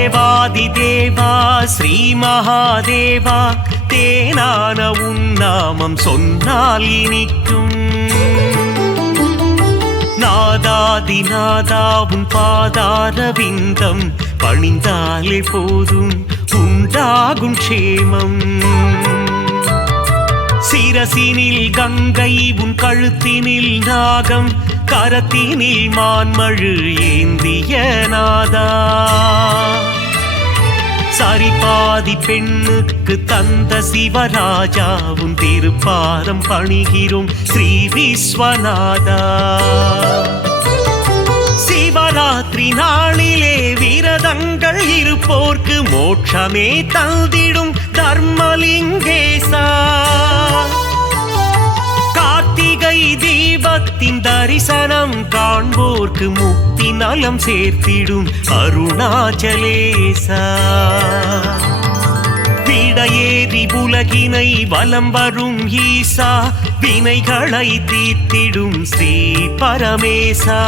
தேவாதி தேவா ஸ்ரீ மகாதேவா தேனான உன்னாமம் சொன்னால் இனிக்கும். நாதாதி நாதா உன் பாதார விந்தம் பணிந்தாலே போதும் உண்டாகும் க்ஷேமம். சிரசினில் கங்கை உன் கழுத்தினில் நாகம் கரத்தினில் மான்மழு ஏந்திய நாதா. சரிபாதி பெண்ணுக்கு தந்த சிவராஜா உன் திருப்பாதம் பணிகிறோம் ஸ்ரீ விஸ்வநாதா. சிவராத்திரி நாளிலே விரதங்கள் இருப்போர்க்கு மோட்சமே தந்திடும் தர்மலிங்கேசா. கார்த்திகை தீபத்தின் தரிசனம் காண்போர்க்கு முக்தி நலம் சேர்த்திடும் அருணாச்சலேசா. விடையேறி உலகினை வலம் வரும் ஈசா வினைகளை தீர்த்திடும் ஸ்ரீ பரமேசா.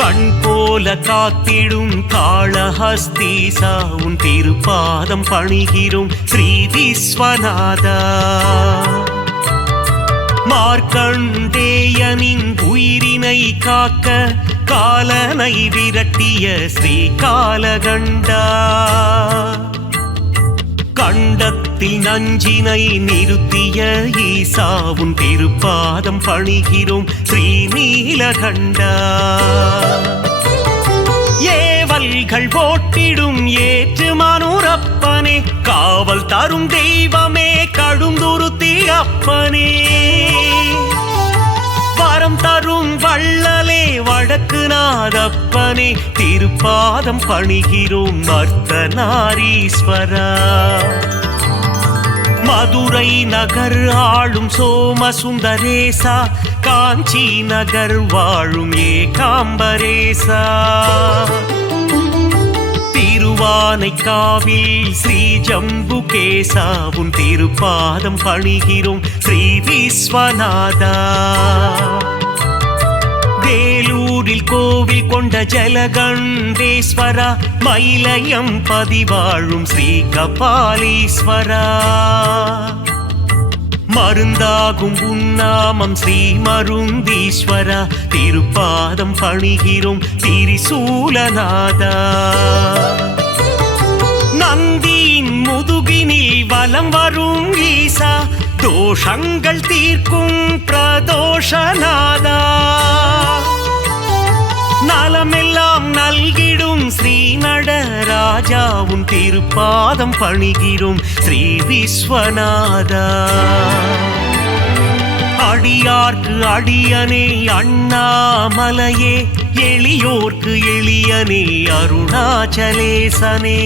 கண் போல காத்திடும் காளஹஸ்தீசா உன் திருப்பாதம் பணிகிறோம் ஸ்ரீ விஸ்வநாதா. மார்க்கண்டேயனின் உயிரினை காக்க காலனை விரட்டிய ஸ்ரீ காலகண்டா. கண்டத்தில் நஞ்சினை நிறுத்திய ஈசா உன் திருப்பாதம் பணிகிறோம் ஸ்ரீ நீலகண்டா. ஏவல்கள் போட்டிடும் ஏற்று மனுரப்பனே காவல் தரும் தெய்வமே கடுந்துருத்தி அப்பனே. வரம் தரும் வள்ளலே வடக்கு நாதப்பனே திருப்பாதம் பணிகிறோம் அர்த்தநாரீஸ்வரா. மதுரை நகர் ஆளும் சோமசுந்தரேசா காஞ்சி நகர் வாழும் ஏகாம்பரேசா. திருவானைக்காவில் ஸ்ரீ ஜம்புகேசா உன் திருப்பாதம் பணிகிறோம் ஸ்ரீ விஸ்வநாதா. வேலூரில் கோவில் கொண்ட ஜலகண்டேஸ்வரா மயிலயம் பதிவாழும் ஸ்ரீ கபாலீஸ்வரா. மருந்தாகும் உன்னாமம் ஸ்ரீ மருந்தீஸ்வரா திருப்பாதம் பணிகிறோம் திரிசூலநாதா. நந்தியின் முதுகினில் வலம் வரும் ஈசா தோஷங்கள் தீர்க்கும் பிரதோஷநாதா. நலமெல்லாம் நல்கிடும் ஸ்ரீ நடராஜா உன் திருப்பாதம் பணிகிறோம் ஸ்ரீ விஸ்வநாதா. அடியார்க்கு அடியனே அண்ணாமலையே எளியோர்க்கு எளியனே அருணாச்சலேசனே.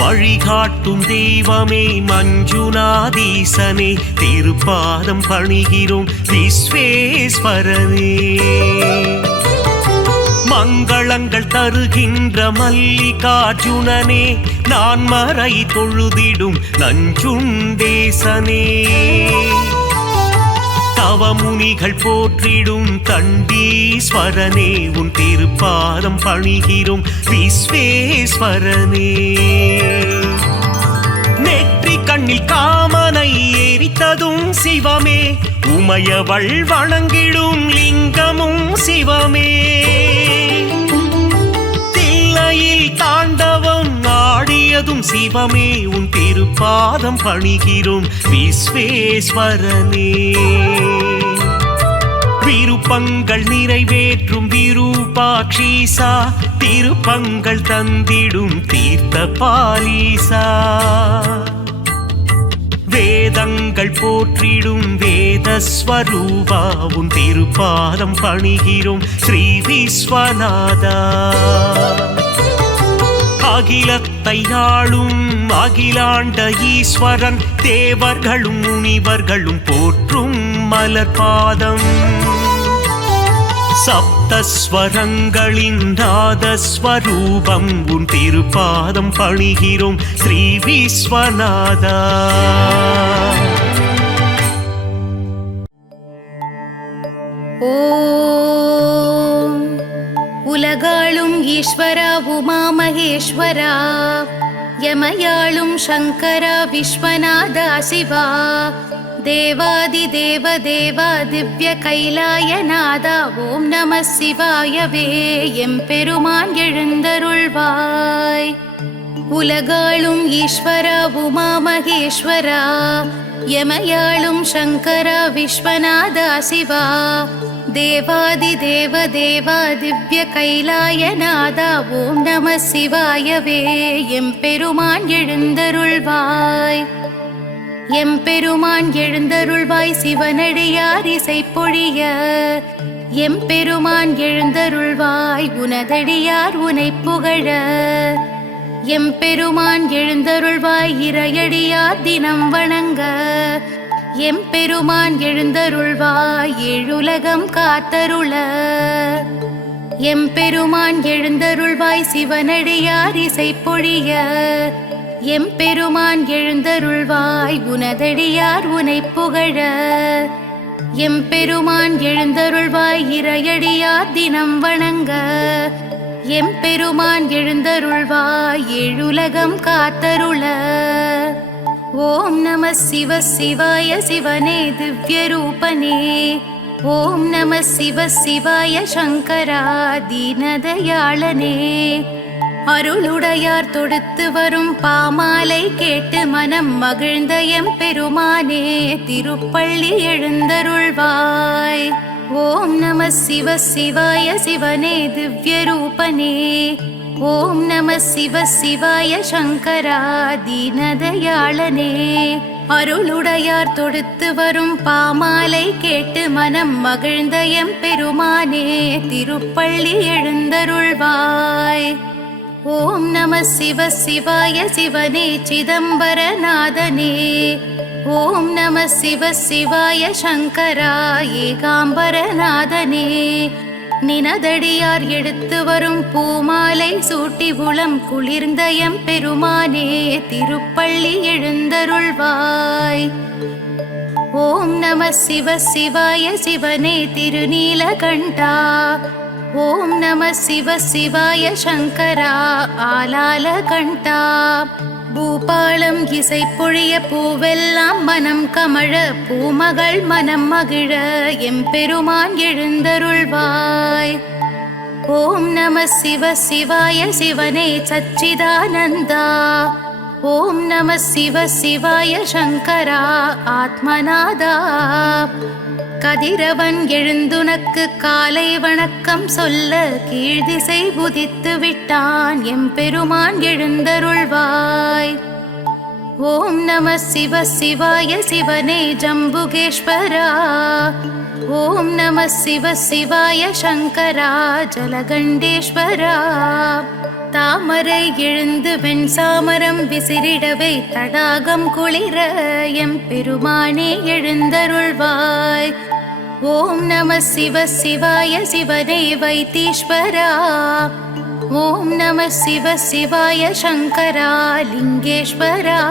வழிகாட்டும் தெய்வமே மஞ்சுநாதீசனே திருப்பாதம் பணிகிறோம் விஸ்வேஸ்வரனே. மங்களங்கள் தருகின்ற மல்லிகார்ஜுனனே நான் மறை தொழுதிடும் நஞ்சுண்டேசனே. தவமுனிகள் போற்றிடும் தண்டீஸ்வரனே உன் திருப்பாதம் பணிகிறோம் விஸ்வேஸ்வரனே. நெற்றி கண்ணில் காமனை எரித்ததும் சிவமே உமையவள் வணங்கிடும் லிங்கமும் சிவமே. தில்லையில் தாண்டவம் ஆடியதும் சிவமே உன் திருப்பாதம் பணிகிறோம் விஸ்வேஸ்வரனே. விருப்பங்கள் நிறைவேற்றும் விரூபாட்சீசா திருப்பங்கள் தந்திடும் தீர்த்த பாலீசா. வேதங்கள் போற்றிடும் வேதஸ்வரூபா உன் திருப்பாதம் பணிகிறோம் ஸ்ரீ விஸ்வநாதா. அகிலத்தை ஆளும் அகிலாண்ட ஈஸ்வரன் தேவர்களும் முனிவர்களும் போற்றும் மலர்பாதம். சப்தஸ்வரங்களின் நாதஸ்வரூபம் உன் திருப்பாதம் பணிகிறோம் ஸ்ரீ விஸ்வநாதா. ஓம் உலக ஈஸ்வரா உமாமகேஸ்வரா, யமயாளும் சங்கரா விஸ்வநாதா சிவா, தேவாதி தேவ தேவா திவ்ய கைலாயநாதா, ஓம் நம சிவாயவே எம்பெருமான் எழுந்தருள்வாய். உலகாளும் ஈஸ்வரா உமாமகேஸ்வரா, யமயாளும் சங்கரா விஸ்வநாதா சிவா, தேவாதி தேவ தேவா திவ்ய கைலாயநாதா, ஓம் நம சிவாயவே எம்பெருமான் எழுந்தருள்வாய். எம்பெருமான் எழுந்தருள்வாய் சிவனடியார் இசை பொழிய, எம்பெருமான் எழுந்தருள்வாய் உனதடியார் உனை புகழ, எம்பெருமான் எழுந்தருள்வாய் இறையடியார் தினம் வணங்க, எம்பெருமான் எழுந்தருள்வாய் ஏழுலகம் காத்தருள, எம்பெருமான் எழுந்தருள்வாய் சிவனடியார் இசை பொழிய, எம்பெருமான் எழுந்தருள்வாய் உனதடியார் உனை புகழ, எம்பெருமான் எழுந்தருள்வாய் இறையடியார் தினம் வணங்க, எம்பெருமான் எழுந்தருள்வாய் ஏழுலகம் காத்தருள. ஓம் நம சிவ சிவாய சிவனே திவ்ய ரூபனே, ஓம் நம சிவ சிவாய சங்கரா தீனதயாளனே, அருளுடையார் தொடுத்து வரும் பாமாலை கேட்டு மனம் மகிழ்ந்த எம்பெருமானே திருப்பள்ளி எழுந்தருள்வாய். ஓம் நம சிவ சிவாய சிவனே திவ்ய ரூபனே, ஓம் நம சிவ சிவாய சங்கரா தீனதயாளனே, அருளுடையார் தொடுத்து வரும் பாமாலை கேட்டு மனம் மகிழ்ந்த எம்பெருமானே திருப்பள்ளி எழுந்தருள்வாய். ஓம் நம சிவ சிவாய சிவனே சிதம்பரநாதனே, ஓம் நம சிவ சிவாய சங்கரா ஏகாம்பரநாதனே, நினதடியார் எடுத்து வரும் பூமாலை சூட்டி உளம் குளிர்ந்த எம்பெருமானே திருப்பள்ளி எழுந்தருள்வாய். ஓம் நம சிவ சிவாய சிவனே திருநீலகண்டா, ஓம் நம சிவ சிவாய சங்கரா ஆலாலகண்டா, பூபாலம் இசை பொழிய பூவெல்லாம் மனம் கமழ, பூமகள் மனம் மகிழ எம்பெருமான் எழுந்தருள்வாய். ஓம் நம சிவ சிவாய சிவனே சச்சிதானந்தா, ஓம் நம சிவ சிவாய சங்கரா ஆத்மநாதா, கதிரவன் எழுந்துனக்கு காலை வணக்கம் சொல்ல, கீழ்திசை உதித்து விட்டான் எம்பெருமான் எழுந்தருள்வாய். ஓம் நம சிவ சிவாய சிவனே ஜம்புகேஸ்வரா, ஓம் நம சிவ சிவாய சங்கரா ஜலகண்டேஸ்வரா, தாமரை எழுந்து வெண்சாமரம் விசிறிடவை தடாகம் குளிர எம்பெருமானே எழுந்தருள்வாய். ஓம் நம சிவ சிவாய சிவனே வைத்தீஸ்வரா, ஓம் நம சிவ சிவாய சங்கரா லிங்கேஸ்வரா,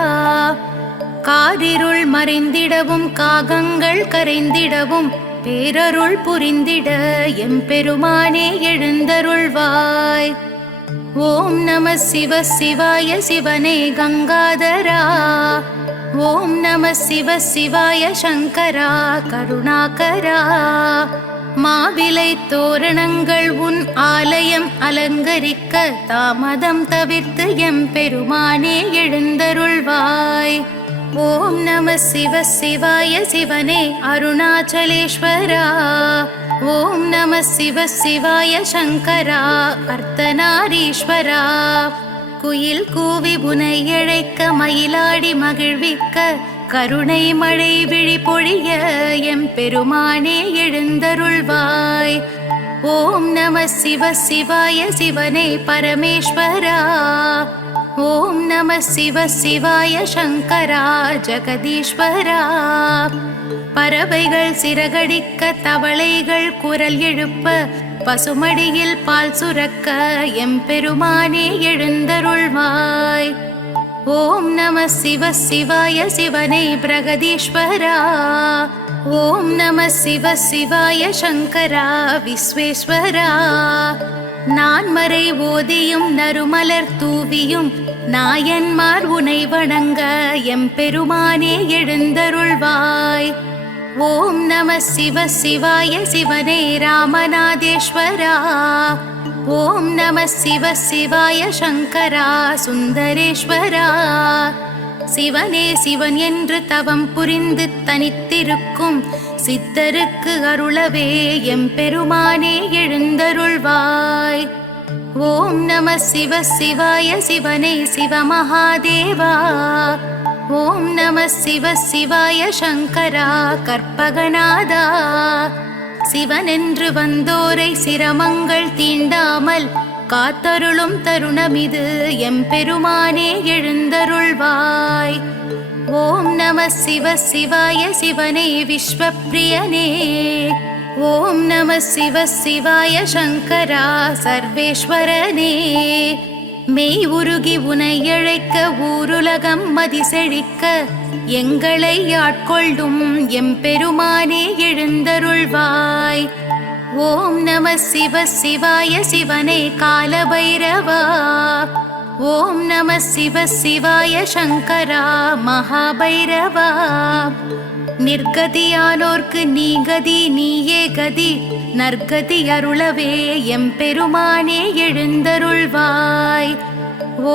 காரிருள் மறைந்திடவும் காகங்கள் கரைந்திடவும் பேரருள் புரிந்திட எம்பெருமானே எழுந்தருள்வாய். ஓம் நம சிவ சிவாய சிவனே கங்காதரா, ஓம் நம சிவ சிவாய சங்கரா கருணாகரா, மாவிலை தோரணங்கள் உன் ஆலயம் அலங்கரிக்க தாமதம் தவிர்த்து எம்பெருமானே எழுந்தருள்வாய். ஓம் நம சிவ சிவாய சிவனே அருணாச்சலேஸ்வரா, ஓம் நம சிவ சிவாய சங்கரா அர்த்தநாரீஸ்வரா, குயில் கூவி புனை இழைக்க மயிலாடி மகிழ்விக்க கருணை மழை விழி பொழிய எம்பெருமானே எழுந்தருள்வாய். ஓம் நம சிவ சிவாய சிவனே பரமேஸ்வரா, ஓம் நம சிவ சிவாய சங்கரா ஜெகதீஸ்வரா, பறவைகள் சிறகடிக்க தவளைகள் குரல் எழுப்ப பசுமடியில் பால் சுரக்க எம்பெருமானே எழுந்தருள்வாய். ஓம் நம சிவ சிவாய சிவனே பிரகதீஸ்வரா, ஓம் நம சிவ சிவாய சங்கரா விஸ்வேஸ்வரா, நான்மறை ஓதியும் நறுமலர் தூவியும் நாயன்மார் உனை வணங்க எம்பெருமானே எழுந்தருள்வாய். ஓம் நம சிவ சிவாய சிவனே ராமநாதேஸ்வரா. ஓம் நம சிவ சிவாய சங்கரா சுந்தரேஸ்வரா. சிவனே சிவன் என்று தவம் புரிந்து தனித்திருக்கும் சித்தருக்கு அருளவே எம்பெருமானே எழுந்தருள்வாய். ஓம் நம சிவ சிவாய சிவனே சிவமகாதேவா. ஓம் நம சிவ சிவாய சங்கரா கற்பகநாதா. சிவனென்று வந்தோரை சிரமங்கள் தீண்டாமல் காத்தருளும் தருணமிது எம்பெருமானே எழுந்தருள்வாய். ஓம் நம சிவ சிவாய சிவனே விஸ்வப்பிரியனே. ஓம் நம சிவ சிவாய சங்கரா சர்வேஸ்வரனே. மெய் உருகி உனை அழைக்க ஊருலகம் மதி செழிக்க எங்களை ஆட்கொள்ளும் எம்பெருமானே எழுந்தருள்வாய். ஓம் நம சிவ சிவாய சிவனே காலபைரவா. ஓம் நம சிவ சிவாய சங்கரா மகாபைரவா. நிர்கதியானோர்க்கு நீ கதி நீயே கதி நற்கதி அருளவே எம்பெருமானே எழுந்தருள்வாய்.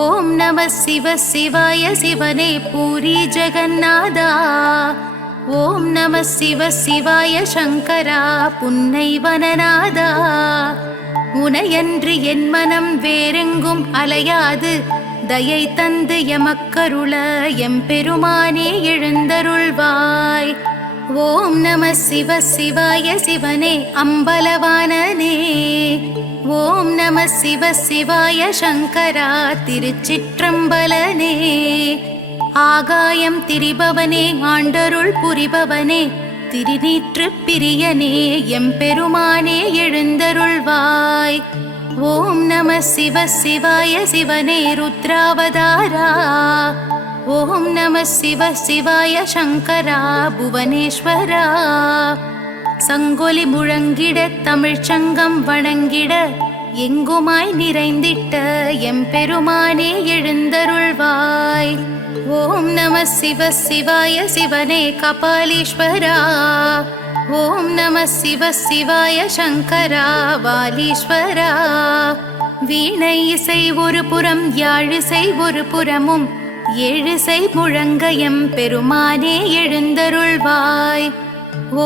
ஓம் நம சிவ சிவாய சிவனே பூரி ஜெகநாதா. ஓம் நம சிவ சிவாய சங்கரா புன்னைவனநாதா. உனையன்று என் மனம் வேறெங்கும் அலையாது தயை தந்து எமக்கருள எம்பெருமானே எழுந்தருள்வாய். ஓம் நம சிவ சிவாய சிவனே அம்பலவானனே. ஓம் நம சிவ சிவாய சங்கரா திருச்சிற்றம்பலனே. ஆகாயம் திரிபவனே ஆண்டருள் புரிபவனே திருநீற்று பிரியனே எம்பெருமானே எழுந்தருள்வாய். ஓம் நம சிவ சிவாய சிவனே ருத்ராவதாரா. ஓம் நம சிவ சிவாய சங்கரா புவனேஸ்வரா. சங்கொலி முழங்கிட தமிழ்ச்சங்கம் வணங்கிட எங்குமாய் நிறைந்திட்ட எம்பெருமானே எழுந்தருள்வாய். ஓம் நம சிவ சிவாய சிவனே கபாலீஸ்வரா. ஓம் நம சிவ சிவாய சங்கரா வாலீஸ்வரா. வீணை இசை ஒரு புறம் யாழிசை ஒரு புறமும் ஏழிசை முழங்க எம்பெருமானே எழுந்தருள்வாய்.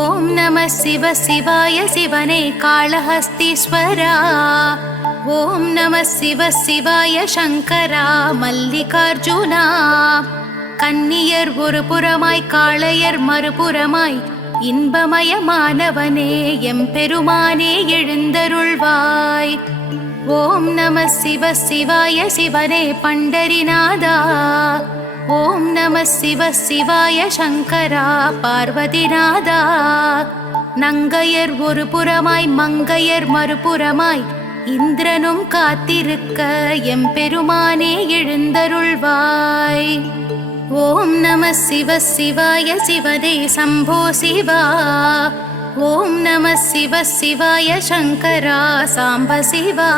ஓம் நம சிவ சிவாய சிவனே காளஹஸ்தீஸ்வரா. ஓம் நம சிவ சிவாய சங்கரா மல்லிகார்ஜுனா. கன்னியர் ஒரு புறமாய் காளையர் மறுபுறமாய் இன்பமயமானவனே எம்பெருமானே எழுந்தருள்வாய். ஓம் நம சிவ சிவாய சிவனே பண்டரிநாதா. ஓம் நம சிவ சிவாய சங்கரா பார்வதிநாதா. நங்கையர் ஒரு புறமாய் மங்கையர் மறுபுறமாய் இந்திரனும் காத்திருக்க எம்பெருமானே எழுந்தருள்வாய். ஓம் நம சிவ சிவாய சிவனே சம்போ சிவா. ஓம் நம சிவ சிவாய சங்கரா சாம்ப சிவா.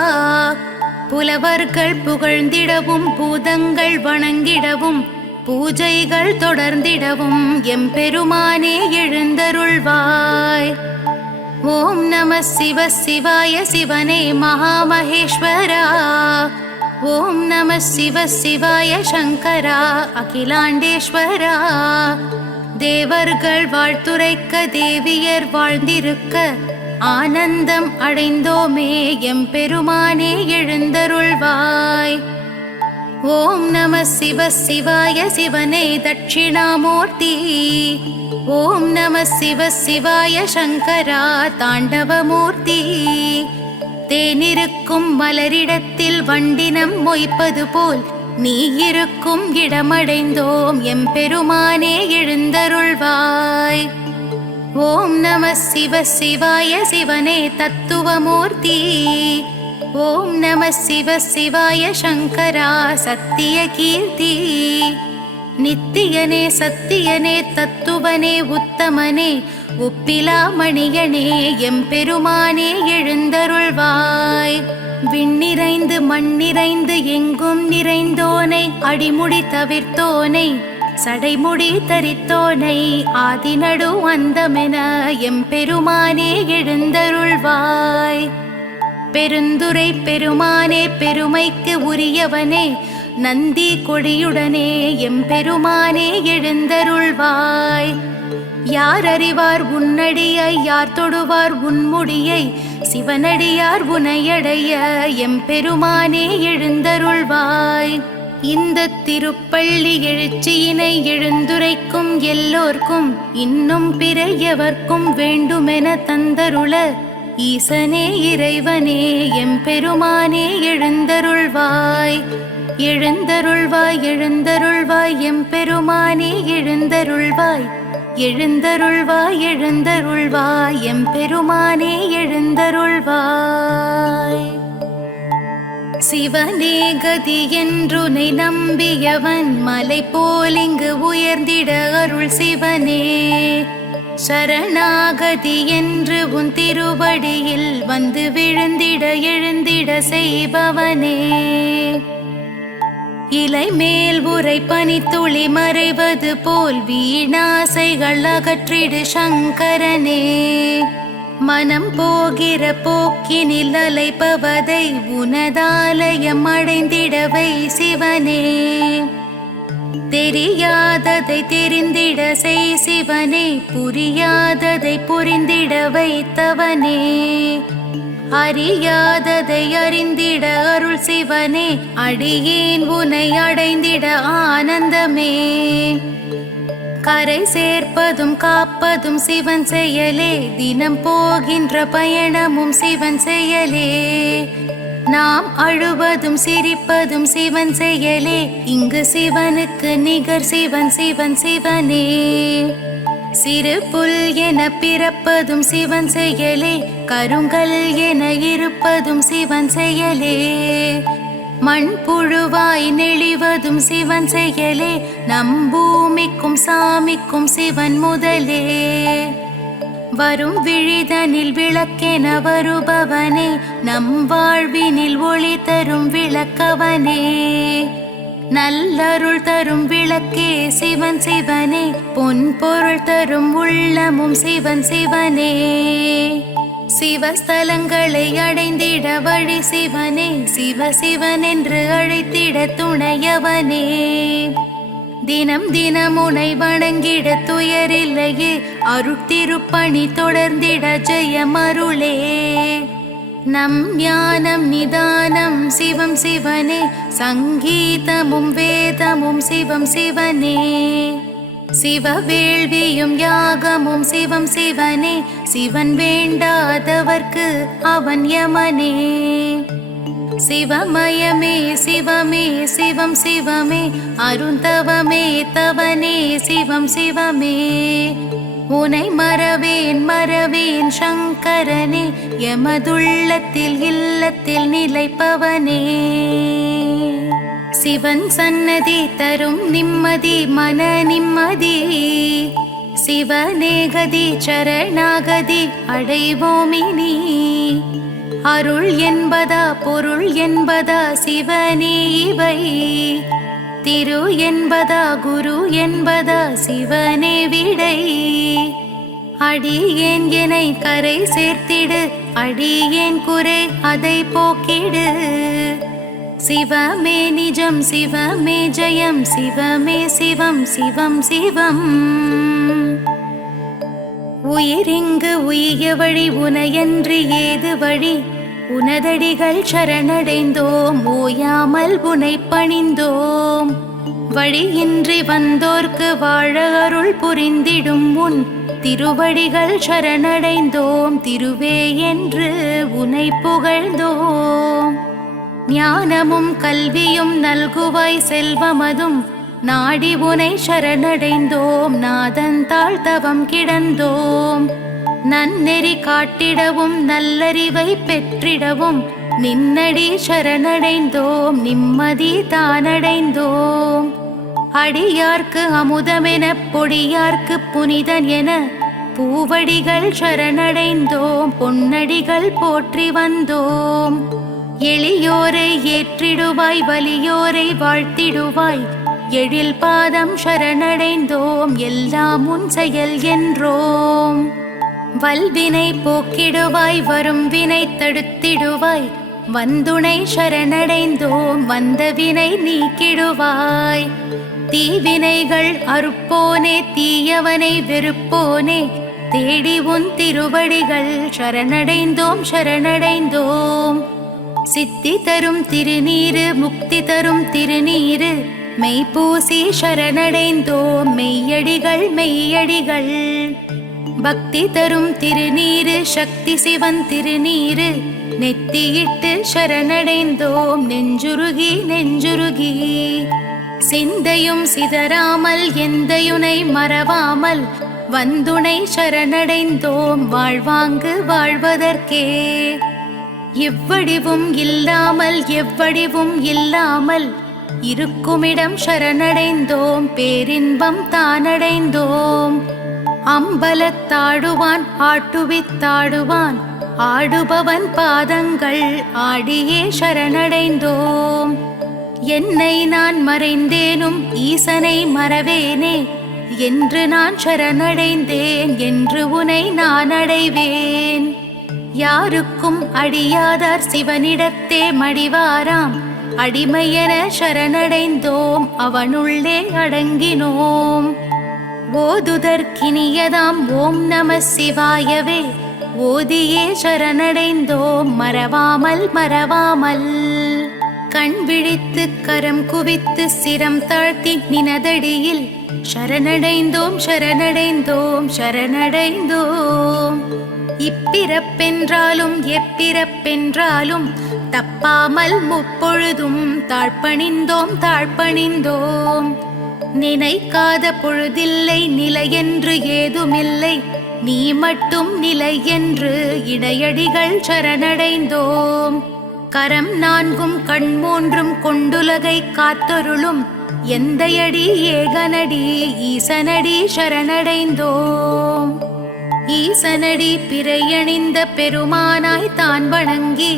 புலவர்கள் புகழ்ந்திடவும் பூதங்கள் வணங்கிடவும் பூஜைகள் தொடர்ந்திடவும் எம்பெருமானே எழுந்தருள்வாய். ஓம் நம சிவ சிவாய சிவனே மகாமகேஸ்வரா. ஓம் நம சிவ சிவாய சங்கரா அகிலாண்டேஸ்வரா. தேவர்கள் வாழ்த்துரைக்க தேவியர் வாழ்ந்திருக்க ஆனந்தம் அடைந்தோமே எம்பெருமானே எழுந்தருள்வாய். ஓம் நம சிவ சிவாய சிவனே தட்சிணாமூர்த்தி. ஓம் நம சிவ சிவாய சங்கரா தாண்டவமூர்த்தி. தேனிருக்கும் மலரிடத்தில் வண்டினம் மொய்ப்பது போல் நீ இருக்கும் இடமடைந்தோம் எம்பெருமானே எழுந்தருள்வாய். ஓம் நம சிவ சிவாய சிவனே தத்துவமூர்த்தி. ஓம் நம சிவ சிவாய சங்கரா சத்திய கீர்த்தி. நித்தியனே சத்தியனே தத்துவனே உத்தமனே ஒப்பிலா மணியனே எம்பெருமானே எழுந்தருள்வாய். விண்ணிறைந்து மண்ணிறைந்து எங்கும் நிறைந்தோனை அடிமுடி தவிர்த்தோனை சடைமுடி தரித்தோனை ஆதிநடு அந்தமென எம்பெருமானே எழுந்தருள்வாய். பெருந்துரை பெருமானே பெருமைக்கு உரியவனே நந்தி கொடியுடனே எம்பெருமானே எழுந்தருள்வாய். யார் அறிவார் உன்னடியை யார் தொடுவார் உன்முடியை சிவனடியார் உனையடைய எம்பெருமானே எழுந்தருள்வாய். இந்த திருப்பள்ளி எழுச்சியினை எழுந்துரைக்கும் எல்லோர்க்கும் இன்னும் பிற எவர்க்கும் வேண்டுமென தந்தருள ஈசனே இறைவனே எம்பெருமானே எழுந்தருள்வாய். எழுந்தருள்வாய் எழுந்தருள்வாய் எம்பெருமானே எழுந்தருள்வாய். எழுந்தருள்வாய் எழுந்தருள்வாய் எம்பெருமானே எழுந்தருள்வாய். சிவனே கதி என்றுனை நம்பியவன் மலை போலிங்கு உயர்ந்திட அருள் சிவனே. சரணாகதி என்று உன் திருவடியில் வந்து விழுந்திட எழுந்திட செய்பவனே. இலை மேல் உரை பனித்துளி மறைவது போல் வீணாசைகள் அகற்றிடு சங்கரனே. மனம் போகிற போக்கினில் அலைப்பவதை உனதாலயம் அடைந்திடவை சிவனே. தெரியாததை தெரிந்திட செய் சிவனே புரியாததை புரிந்திட வைத்தவனே. அறியாததை அறிந்திட அருள் சிவனே அடியேன் உனை அடைந்திட ஆனந்தமே. கரை சேர்ப்பதும் காப்பதும் சிவன் செயலே தினம் போகின்ற பயணமும் சிவன் செயலே. நாம் அழுவதும் சிரிப்பதும் சிவன் செயலே இங்கு சிவனுக்கு நிகர் சிவன் சிவன் சிவனே. சிறு புல் என பிறப்பதும் சிவன் செயலே கருங்கல் என இருப்பதும் சிவன் செயலே. மண் புழுவாய் நெளிவதும் சிவன் செயலே நம் பூமிக்கும் சாமிக்கும் சிவன் முதலே. வரும் விழிதனில் விளக்கென வருபவனே நம் வாழ்வினில் ஒளி தரும் விளக்கவனே. நல்லருள் தரும் விளக்கே சிவன் சிவனே பொன் பொருள் தரும் உள்ளமும் சிவன் சிவனே. சிவஸ்தலங்களை அடைந்திட வழி சிவனே சிவ சிவன் என்று அழைத்திட துணையவனே. தினம் தினம் உனை வணங்கிட துயரில்லையே அருட்திருப்பணி தொடர்ந்திட ஜெயமருளே. நம் ஞானம் நிதானம் சிவம் சிவனே சங்கீதமும் வேதமும் சிவம் சிவனே. சிவ வேள்வியும் யாகமும் சிவம் சிவனே சிவன் வேண்டாதவர்க்கு அவன் யமனே. சிவமயமே சிவமே சிவம் சிவமே அருந்தவமே தவனே சிவம் சிவமே. உனை மறவேன் மறவேன் சங்கரனே எமதுள்ளத்தில் இல்லத்தில் நிலைப்பவனே. சிவன் சன்னதி தரும் நிம்மதி மன நிம்மதி. சிவநேகதி சரணாகதி அடைவோமினி. அருள் என்பதா பொருள் என்பதா சிவனே இவை. திரு என்பதா குரு என்பதா சிவனே விடை. அடியேன் எனை கரை சேர்த்திடு அடியேன் குறை அதை போக்கிடு. சிவமே நிஜம் சிவமே ஜெயம் சிவமே சிவம் சிவம் சிவம். உயிரிங்கு உய்ய வழி உனையன்றி ஏது வழி. உனதடிகள் சரணடைந்தோம் ஓயாமல் உனை பணிந்தோம். வழியின்றி வந்தோர்க்கு வாழ அருள் புரிந்திடும் உன் திருவடிகள் சரணடைந்தோம். திருவே என்று உனை புகழ்ந்தோம். ஞானமும் கல்வியும் நல்குவாய் செல்வமதும் நாடி உனை சரணடைந்தோம். நாதன் தாழ்த்தவம் கிடந்தோம். நன்னெறி காட்டிடவும் நல்லறிவை பெற்றிடவும் நின்னடி சரணடைந்தோம். நிம்மதி தானடைந்தோம். அடியார்க்கு அமுதமென பொடியார்க்கு புனிதன் என பூவடிகள் சரணடைந்தோம். பொன்னடிகள் போற்றி வந்தோம். எளியோரை ஏற்றிடுவாய் வலியோரை வாழ்த்திடுவாய் எழில் பாதம் சரணடைந்தோம் எல்லாம் உன் செயல் என்றோம். வல்வினை போக்கிடுவாய் வரும் வினை தடுத்திடுவாய் வந்துணை சரணடைந்தோம் வந்த வினை நீக்கிடுவாய். தீவினைகள் அறுப்போனே தீயவனை வெறுப்போனே தேடி உன் திருவடிகள் சரணடைந்தோம் சரணடைந்தோம். சித்தி தரும் திருநீரு முக்தி தரும் திருநீரு மெய்ப்பூசி சரணடைந்தோம் மெய்யடிகள் மெய்யடிகள். பக்தி தரும் திருநீரு சக்தி சிவன் திருநீரு நெத்தியிட்டு சரணடைந்தோம் நெஞ்சுருகி நெஞ்சுருகி. சிந்தையும் சிதறாமல் எந்தையுனை மறவாமல் வந்துணை சரணடைந்தோம் வாழ்வாங்கு வாழ்வதற்கே. இவ்வடிவும் இல்லாமல் எவ்வடிவும் இல்லாமல் இருக்குமிடம் சரணடைந்தோம் பேரின்பம் தானடைந்தோம். அம்பலத்தாடுவான் ஆட்டுவித்தாடுவான் ஆடுபவன் பாதங்கள் ஆடியே சரணடைந்தோம். என்னை நான் மறைந்தேனும் ஈசனை மறவேனே என்று நான் சரணடைந்தேன் என்று உனை நான் அடைவேன். யாருக்கும் அடியாதார் சிவனிடத்தே மடிவாராம் அடிமையென சரணடைந்தோம் அவனுள்ளே அடங்கினோம். ஓதுதற்கினியதாம் ஓம் நம சிவாயவே ஓதியே சரணடைந்தோம் மறவாமல் மறவாமல். கண் விழித்து கரம் குவித்து சிரம் தாழ்த்தி நினதடியில் சரணடைந்தோம் சரணடைந்தோம் சரணடைந்தோம். இப்பிறப்பென்றாலும் எப்பிறப்பென்றாலும் தப்பாமல் முப்பொழுதும் தாழ்பணிந்தோம் தாழ்பணிந்தோம். நினைக்காத பொழுதில்லை நிலையென்று ஏதுமில்லை நீ மட்டும் நிலை என்று இடையடிகள் சரணடைந்தோம். கரம் நான்கும் கண் மூன்றும் கொண்டுலகை காத்தருளும் எந்தையடி ஏகனடி ஈசனடி சரணடைந்தோம். ஈசனடி பிறையணிந்த பெருமானாய் தான் வணங்கி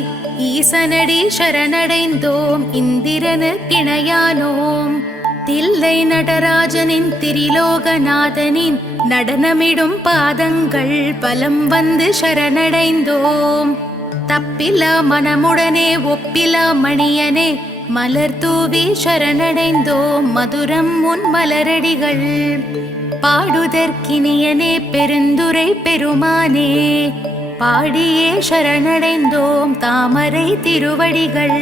ஈசனடி சரணடைந்தோம் இந்திரனு கிணையானோம். தில்லை நடராஜனின் திரிலோகநாதனின் நடனமிடும் பாதங்கள் பலம் வந்து சரணடைந்தோம். தப்பிலா மனமுடனே ஒப்பிலா மணியனே மலர் தூவி சரணடைந்தோம் மதுரம் உன் மலரடிகள். பாடுதற்கினியனே பெருந்துரை பெருமானே பாடியே சரணடைந்தோம் தாமரை திருவடிகள்.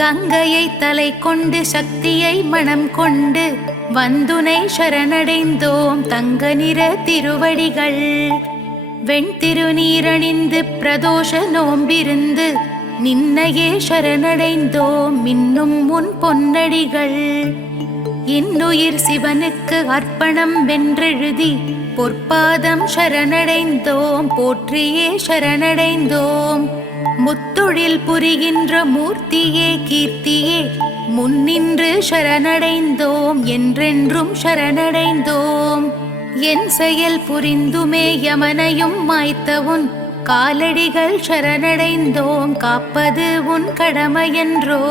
கங்கையை தலை கொண்டு சக்தியை மனம் கொண்டு வந்துனை சரணடைந்தோம் தங்க நிற திருவடிகள். வெண்திருநீரணிந்து பிரதோஷ நோம்பிருந்து நின்னையே சரணடைந்தோம் மின்னும் உன் பொன்னடிகள். இன்னுயிர் சிவனுக்கு அர்ப்பணம் வென்றெழுதி பொற்பாதம் சரணடைந்தோம் போற்றியே சரணடைந்தோம். முத்தொழில் புரிகின்ற மூர்த்தியே கீர்த்தியே முன்னின்று சரணடைந்தோம் என்றென்றும் சரணடைந்தோம். என் செயல் புரிந்துமே யமனையும் மாய்த்தவுன் காலடிகள் சரணடைந்தோம் காப்பது உன் கடமையென்றோ.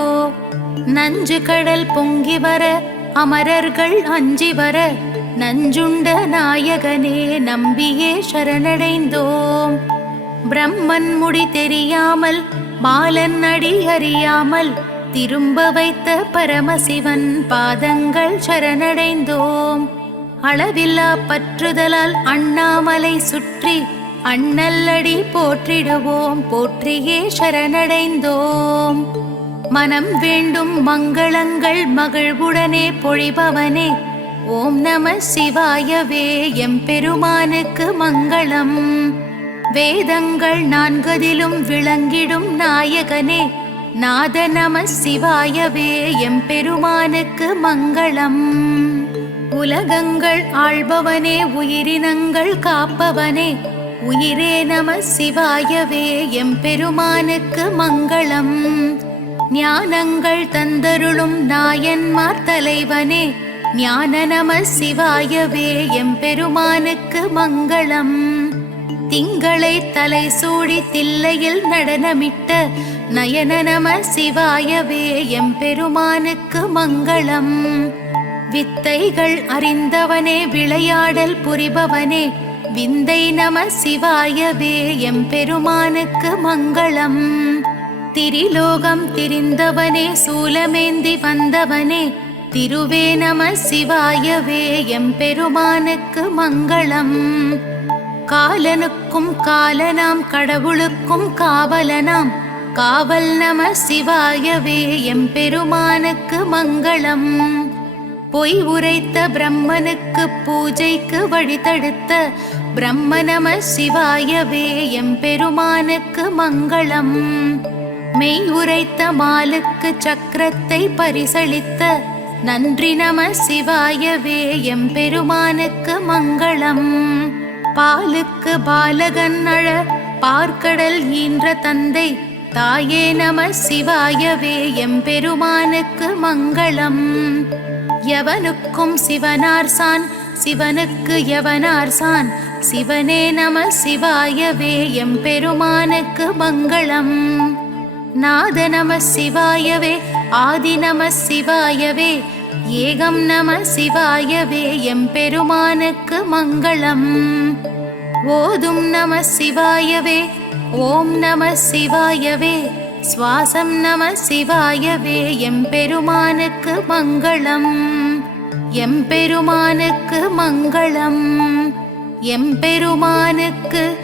நஞ்சு கடல் பொங்கி வர அமரர்கள் அஞ்சி வர நஞ்சுண்ட நாயகனே நம்பியே சரணடைந்தோம். பிரம்மன் முடி தெரியாமல் பாலன் அடி அறியாமல் திரும்ப வைத்த பரமசிவன் பாதங்கள் சரணடைந்தோம். அளவில்லா பற்றுதலால் அண்ணாமலை சுற்றி அண்ணல்லடி போற்றிடுவோம் போற்றியே சரணடைந்தோம். மனம் வேண்டும் மங்களங்கள் மகிழ்வுடனே பொழிபவனே ஓம் நம சிவாயவே எம்பெருமானுக்கு மங்களம். வேதங்கள் நான்கதிலும் விளங்கிடும் நாயகனே நாத நம சிவாயவே எம்பெருமானுக்கு மங்களம். உலகங்கள் ஆள்பவனே உயிரினங்கள் காப்பவனே உயிரே நம சிவாயவே எம்பெருமானுக்கு மங்களம். ஞானங்கள் தந்தருளும் நாயன்மார் தலைவனே ஞான நம சிவாயவே எம்பெருமானுக்கு மங்களம். திங்களை தலை சூடி தில்லையில் நடனமிட்ட நயன நம சிவாயவே எம்பெருமானுக்கு மங்களம். வித்தைகள் அறிந்தவனே விளையாடல் புரிபவனே விந்தை நம சிவாயவே எம்பெருமானுக்கு மங்களம். திரிலோகம் திரிந்தவனே சூலமேந்தி வந்தவனே திருவே நம சிவாயவே எம்பெருமானுக்கு மங்களம். காலனுக்கும் காலனாம் கடவுளுக்கும் காவலனாம் காவல் நம சிவாயவே எம்பெருமானுக்கு மங்களம். பொய் உரைத்த பிரம்மனுக்கு பூஜைக்கு வழிதடுத்த பிரம்ம நம சிவாயவே எம்பெருமானுக்கு மங்களம். மெய் உரைத்த மாலுக்கு சக்கரத்தை பரிசளித்த நன்றி நம சிவாயவே எம்பெருமானுக்கு மங்களம். பாலுக்கு பாலகன் அழ பார்க்கடல் ஈன்ற தந்தை தாயே நம சிவாயவே எம்பெருமானுக்கு மங்களம். எவனுக்கும் சிவனார்சான் சிவனுக்கு எவனார்சான் சிவனே நம சிவாயவே எம்பெருமானுக்கு மங்களம். நாத நம சிவாயவே ஆதி நம சிவாயவே ஏகம் நம சிவாயவே எம்பெருமானுக்கு மங்களம். ஓதும் நம சிவாயவே ஓம் நம சிவாயவே சுவாசம் நம சிவாயவே எம்பெருமானுக்கு மங்களம். எம்பெருமானுக்கு மங்களம். எம்பெருமானுக்கு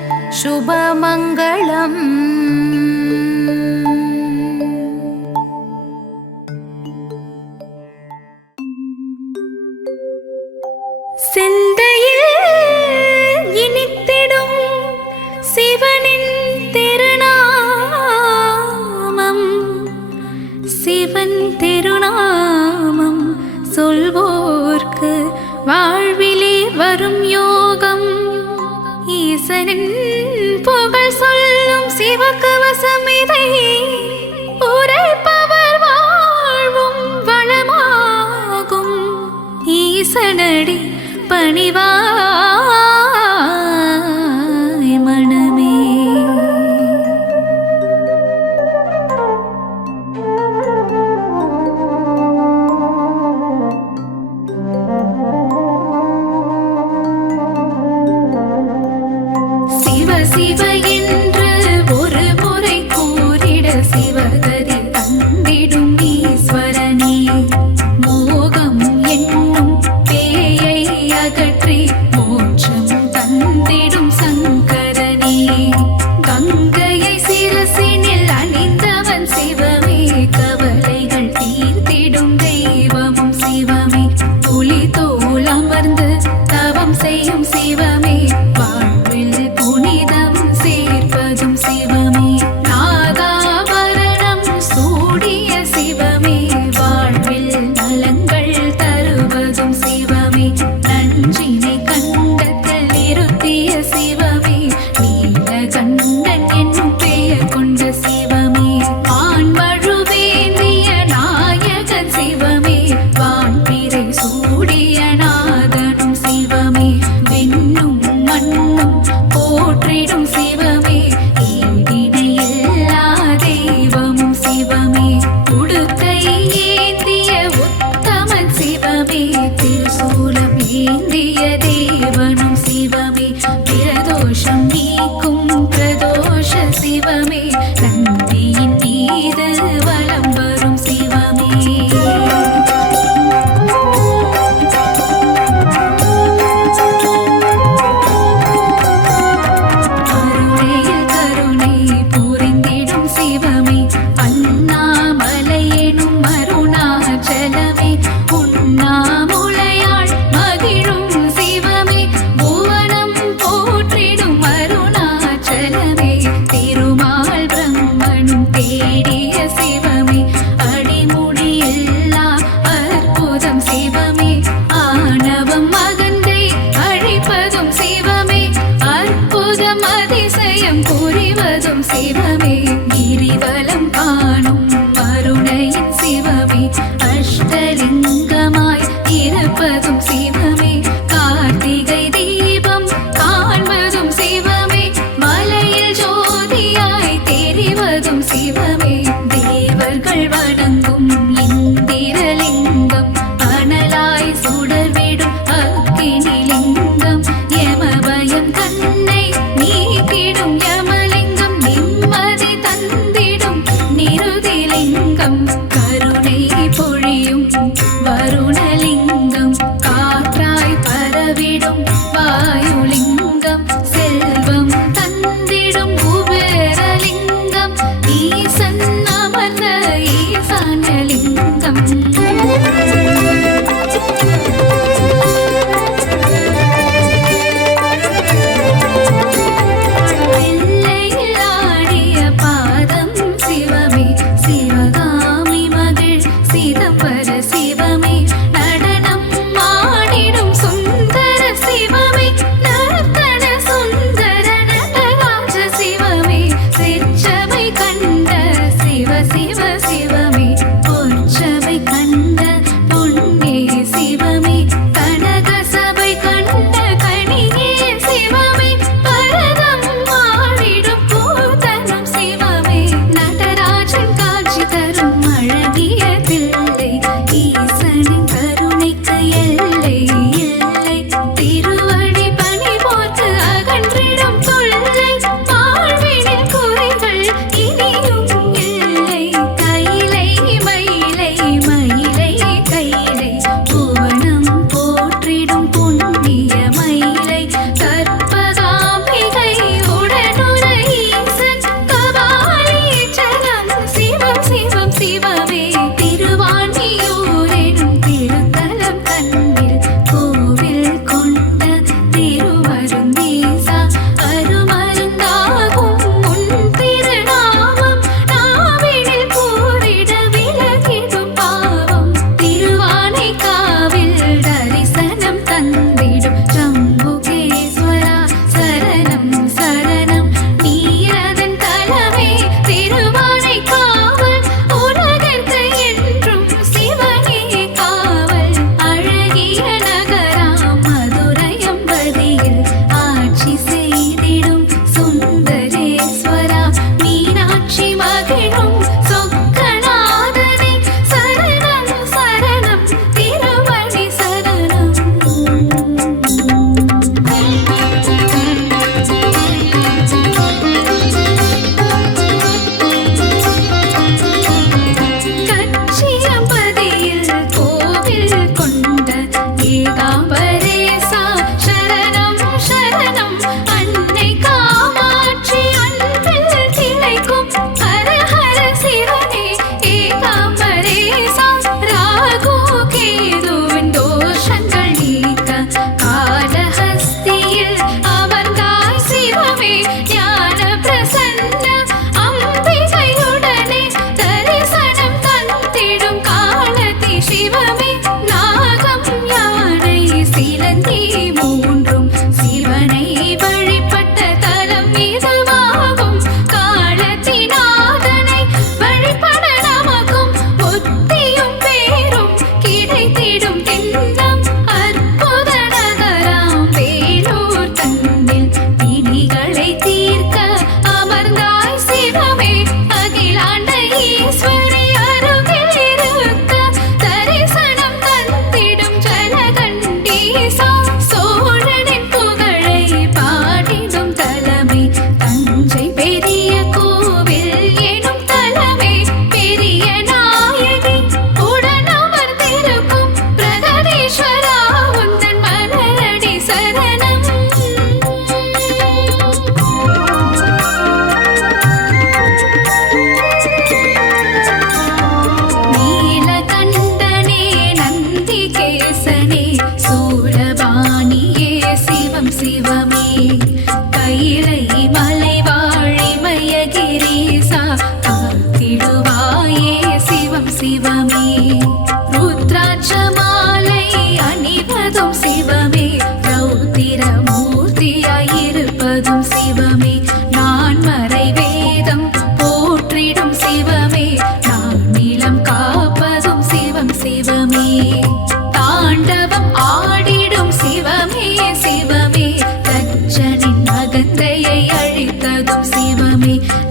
சுபமங்களம். சிந்தையில் இனித்திடும் சிவனின் திருநாமம். சிவன் திருநாமம் சொல்வோர்க்கு வாழ்விலே வரும் யோகம். ஈசனின் புகழ் சொல்லும் சிவகவசம் இதை உரைப்பவர் வாழ்வும் வளமாகும். ஈசனடி பணிவாய் மனமே. சிவ சிவ என்று ஒரு முறை கூறிட சிவகதி தந்திடும் ஈஸ்வரனே. மோகம் என்னும் பேயை அகற்றி மோட்சம் தந்திடும் சங்கரனே. கங்கையை சிரசினில் அணிந்தவன் சிவமே. கவலைகள் தீர்த்திடும் தெய்வமும் சிவமே. புலி தோல் அமர்ந்து தவம் செய்யும் சிவமே. வாழ்வில் புனிதம் சேர்ப்பதும் சிவமே. நாகாபரணம் சூடிய சிவமே. வாழ்வில் நலங்கள் தருவதும் சிவமே. நஞ்சினை கண்டத்தில் நிறுத்திய சிவமே. நீலகண்டன் என்னும் பெயர் கொண்ட சிவமே. ஆண்மழுவேந்திய நாயகன் சிவமே. வான்பிறை சூடிய நாதனும் சிவமே. விண்ணும் மண்ணும் போற்றிடும் சிவமே. ஈடிணையில்லா தெய்வமும் சிவமே. உடுக்கை ஏந்திய உத்தமன் சிவமே. திருசூலம் ஏந்திய தேவனும் சிவமே. பிரதோஷம் நீக்கும் பிரதோஷ சிவமே. நந்தியின் மீது வலம் வரும் சிவமே. கருணையில் கருணை புரிந்திடும் சிவமே. அண்ணாமலை எனும் அருணாச்சலமே. உண்ணாமுலையாள் மகிழும் சிவமே. புவனம் போற்றிடும் அருணாச்சலமே. திருமால் பிரம்மனும் தேடிய சிவமே. வருணலிங்கம் கருணை பொழியும் வருணலிங்கம் காற்றாய் பரவிடும் வாயுலிங்கம் செல்வம் தந்திடும் குபேரலிங்கம் ஈசன் அமர்ந்த ஈசானலிங்கம்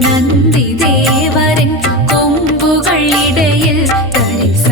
நந்தி தேவரின் கொம்புகள் இடையில் தரிசனம்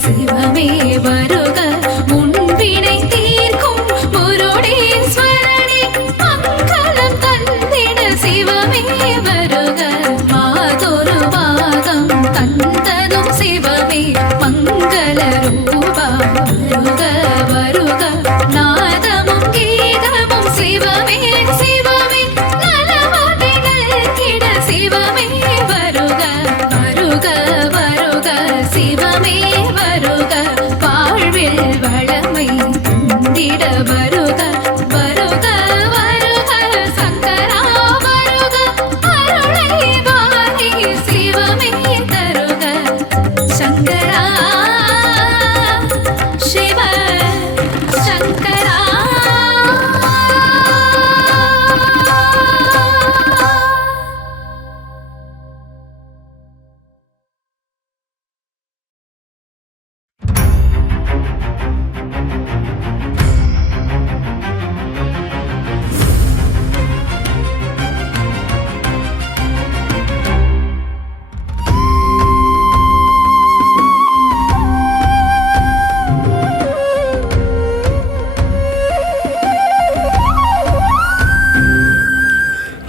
சிவமே வருக முன்பினை தீர்க்கும் முருடேஸ்வரனே மங்களம் தந்திட சிவமே வருக மாதொரு பாகம் தந்ததும் சிவமே மங்கள ரூபா வருக வருக நாதமும் கீதமும் சிவமே சிவமே நலமதிகள் கிட சிவமே வருக வருக வருக சிவமே வருக வாழ்வில் வளமை தந்திட வருக வருக வருக சங்கரா வருக அருளை வாரி சிவமே தருக சங்கரா சிவ சங்கரா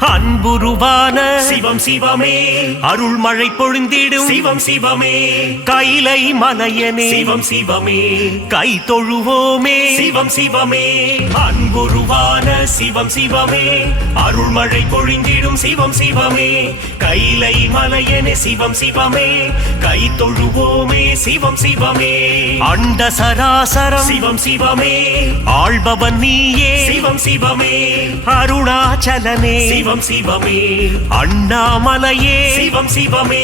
அன்புருவான சிவம் சிவமே அருள்மழை பொழிந்திடும் சிவம் சிவமே கைலை மலையனே சிவம் சிவமே கை தொழுவோமே சிவம் சிவமே அன்புருவான சிவம் சிவமே அருள்மழை பொழிந்திடும் சிவம் சிவமே கைலை மலையனே சிவம் சிவமே கை தொழுவோமே சிவம் சிவமே அண்ட சராசரம் சிவம் சிவமே ஆள்பவன் நீயே சிவம் சிவமே அருணாச்சலனே சிவம் சிவமே அண்ணாமலையே சிவம் சிவமே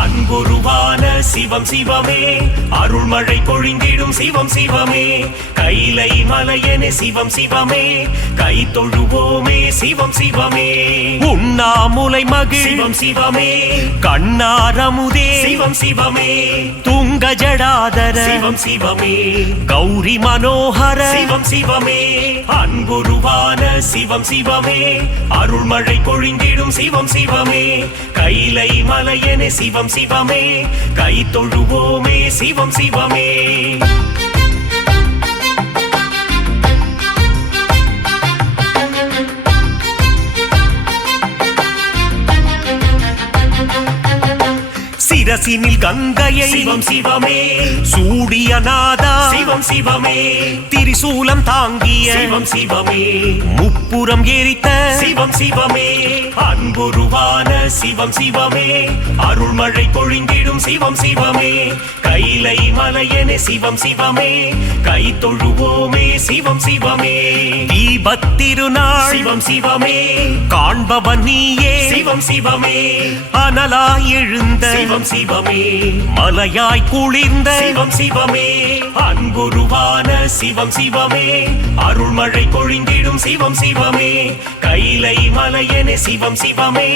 அன்புருவான சிவம் சிவமே அருள்மழை பொழிந்திடும் சிவம் சிவமே கைலை மலையனே சிவம் சிவமே கை தொழுவோமே சிவம் சிவமே உண்ணாமுலை மகிழ் சிவம் சிவமே கண்ணாரமுதே சிவம் சிவமே துங்க ஜடாதர சிவம் சிவமே கௌரி மனோகர சிவம் சிவமே அன்புருவான சிவம் சிவமே அருள்மழை பொழிந்திடும் சிவம் சிவமே கைலை மலையனே சிவம் சிவமே கை தொழுவோமே சிவம் சிவமே சிரசினில் கங்கையை சிவம் சிவமே சூடிய நாதா சிவம் சிவமே திரிசூலம் தாங்கிய சிவம் சிவமே முப்புறம் எரித்த சிவம் சிவமே அன்புருவான சிவம் சிவமே அருள்மழை பொழிந்திடும் சிவம் சிவமே கைலை மலையனே சிவம் சிவமே கை தொழுவோமே சிவம் சிவமே தீபத்திருநாள் சிவம் சிவமே காண்பவன் நீயே சிவம் சிவமே அனலாய் எழுந்த சிவம் சிவமே மலையாய் குளிர்ந்த சிவம் சிவமே அன்புருவான சிவம் சிவமே அருள்மழை பொழிந்திடும் சிவம் சிவமே கைலை மலையனே சிவம் சிவமே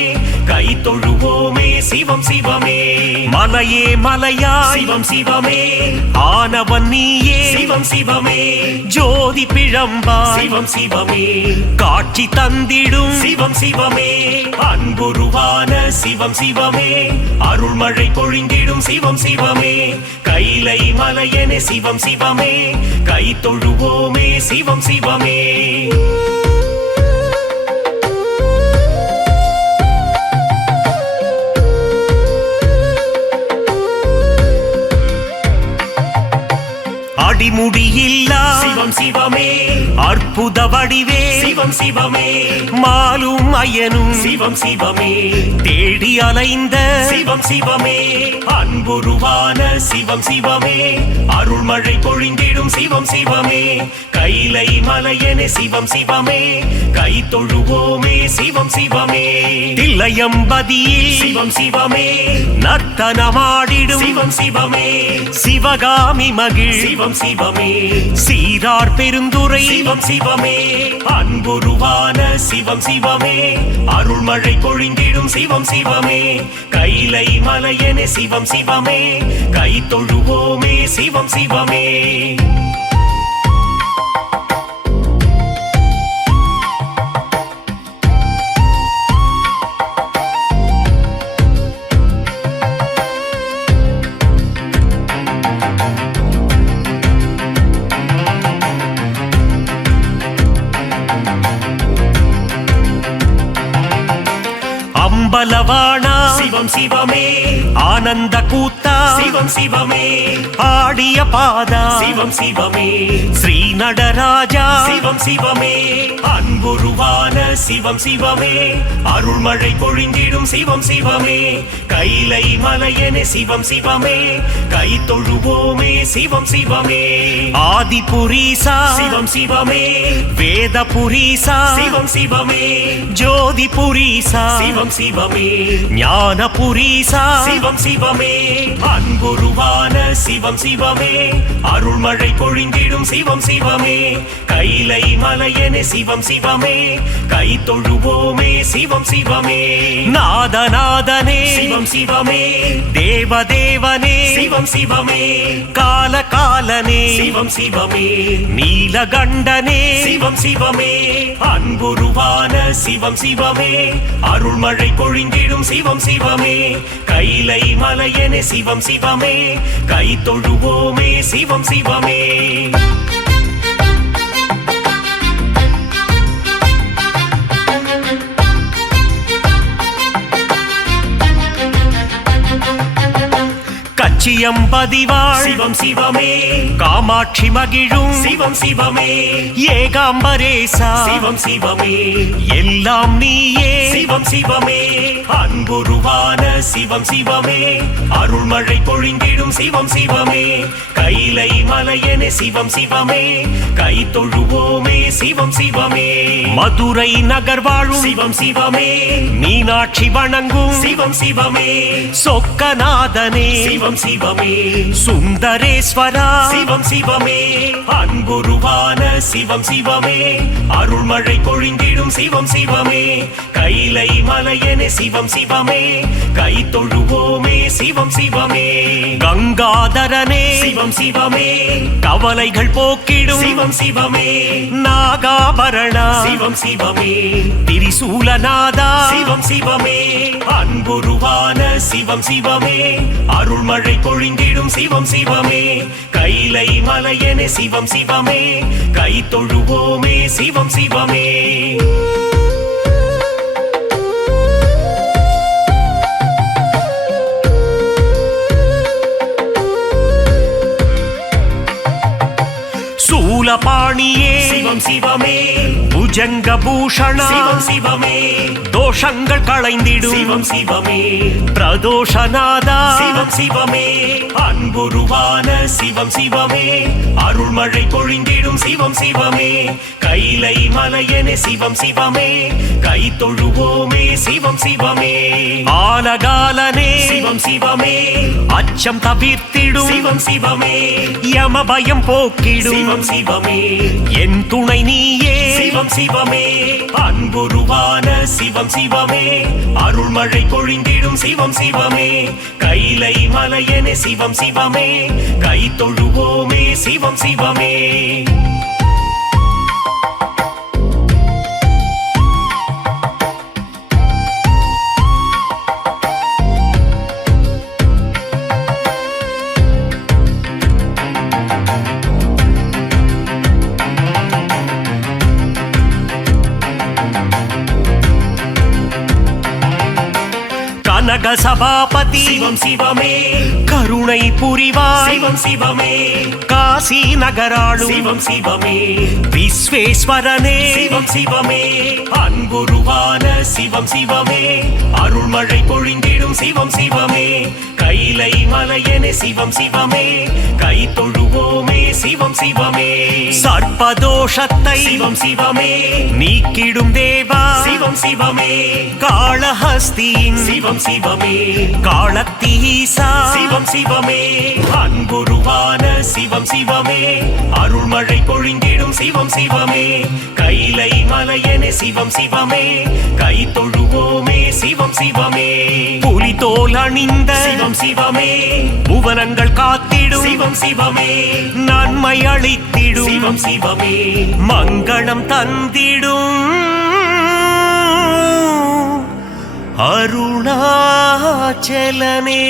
கை தொழுவோமே சிவம் சிவமே மலையே மலையா சிவம் சிவமே ஆனவன் நீயே சிவம் சிவமே ஜோதி பிழம்பா சிவம் சிவமே காட்சி தந்திடும் சிவம் சிவமே அன்புருவான சிவம் சிவமே அருள்மழை பொழிந்திடும் சிவம் சிவமே கைலை மலையனே சிவம் சிவமே கை தொழுவோமே சிவம் சிவமே அடிமுடியில்லா சிவம் சிவமே அற்புத வடிவே சிவம் சிவமே மாலும் அயனும் சிவம் சிவமே தேடி அலைந்த சிவம் சிவமே அன்புருவான சிவம் சிவமே அருள்மழை பொழிந்திடும் சிவம் சிவமே கைலை மலையனே சிவம் சிவமே கை தொழுவோமே சிவம் சிவமே தில்லையம்பதியில் சிவம் சிவமே நர்த்தனமாடிடும் சிவம் சிவமே சிவகாமி மகிழ் சிவம் சிவமே சீரார் பெருந்துரை சிவம் சிவமே அன்புருவான சிவம் சிவமே அருள்மழை பொழிந்திடும் சிவம் சிவமே கைலை மலையனே சிவம் சிவமே கை தொழுவோமே சிவம் சிவமே அம்பலவாணா சிவம் சிவமே ஆனந்த கூத்தா சிவம் சிவமே ஆடிய பாதா சிவம் சிவமே ஸ்ரீ நடராஜா சிவம் சிவமே அன்புருவான சிவம் சிவமே அருள்மழை பொழிந்திடும் சிவம் சிவமே கைலை மலையனே சிவம் சிவமே கை தொழுவோமே சிவம் சிவமே ஆதிபுரீசா சிவம் சிவமே வேதபுரீசா சிவம் சிவமே ஜோதிபுரீசா சிவம் சிவமே ஞானபுரீசா சிவம் சிவமே அன்புருவான சிவம் சிவமே அருள்மழை பொழிந்திடும் சிவம் சிவமே கைலை மலையனே சிவம் சிவமே கை தொழுவோமே சிவம் சிவமே நாதநாதனே சிவம் சிவமே தேவதேவனே சிவம் சிவமே காலகாலனே சிவம் சிவமே நீலகண்டனே சிவம் சிவமே அன்புருவான சிவம் சிவமே அருள்மழை பொழிந்திடும் சிவம் சிவமே கைலை மலையனே சிவம் சிவமே கை தொழுவோமே சிவம் சிவமே கச்சியம்பதிவாள் சிவம் சிவமே காமாட்சி மகிழும் சிவம் சிவமே ஏகாம்பரேசா சிவம் சிவமே எல்லாம் நீயே சிவம் சிவமே அன்புருவான சிவம் சிவமே அருள்மழை பொழிந்திடும் சிவம் சிவமே கைலை மலையனே சிவம் சிவமே கை தொழுவோமே சிவம் சிவமே மதுரை நகர் வாழும் சிவம் சிவமே மீனாட்சி வணங்கும் சிவம் சிவமே சொக்கநாதனே சிவம் சிவமே சுந்தரேஸ்வரா சிவம் சிவமே அன்புருவான சிவம் சிவமே அருள்மழை பொழிந்திடும் சிவம் சிவமே கைலை மலையனே சிவம் சிவமே கை தொழுவோமே சிவம் சிவமே கங்காதரனே சிவம் சிவமே கவலைகள் போக்கிடும் சிவம் சிவமே நாகாபரணா சிவம் சிவமே திரிசூலநாதா சிவம் சிவமே அன்புருவான சிவம் சிவமே அருள்மழை பொழிந்திடும் சிவம் சிவமே கைலை மலையனே சிவம் சிவமே கை தொழுவோமே சிவம் சிவமே சூலபாணியே சிவம் சிவமே புஜங்க பூஷணா சிவம் சிவமே தோஷங்கள் களைந்திடும் சிவம் சிவமே பிரதோஷநாதா சிவம் சிவமே அன்புருவான சிவம் சிவமே அருள்மழை பொழிந்திடும் சிவம் சிவமே கைலை மலையனே சிவம் சிவமே கை தொழுவோமே சிவம் சிவமே ஆலகாலனே சிவம் சிவமே அச்சம் தவிர்த்திடும் சிவம் சிவமே யம பயம் போக்கிடும் சிவம் சிவமே என் துணை நீயே சிவம் சிவமே அன்புருவான சிவம் சிவமே அருள்மழை பொழிந்திடும் சிவம் சிவமே கைலை மலையனே சிவம் சிவமே கை தொழுவோமே சிவம் சிவமே கனக சபாபதி சிவம் சிவமே கருணை புரிவாய் சிவம் சிவமே காசி நகராளும் சிவம் சிவமே விஸ்வேஸ்வரனே சிவம் சிவமே அன்புருவான சிவம் சிவமே அருள்மழை பொழிந்திடும் சிவம் சிவமே கைலை மலையனே சிவம் சிவமே கை தொழுவோமே சிவம் சிவமே சர்ப்பதோஷத்தை சிவம் சிவமே நீக்கிடும் தேவா சிவம் சிவமே காளஹஸ்தியின் சிவம் சிவமே காளத்தீசா சிவம் சிவமே அன்புருவான சிவம் சிவமே அருள்மழை பொழிந்திடும் சிவம் சிவமே கைலை மலையனே சிவம் சிவமே கை தொழுவோமே சிவம் சிவமே புலிதோல் அணிந்த சிவம் சிவமே புவனங்கள் காத்திடும் சிவம் சிவமே நன்மை அளித்திடும் சிவம் சிவமே மங்களம் தந்திடும் அருணாச்சலனே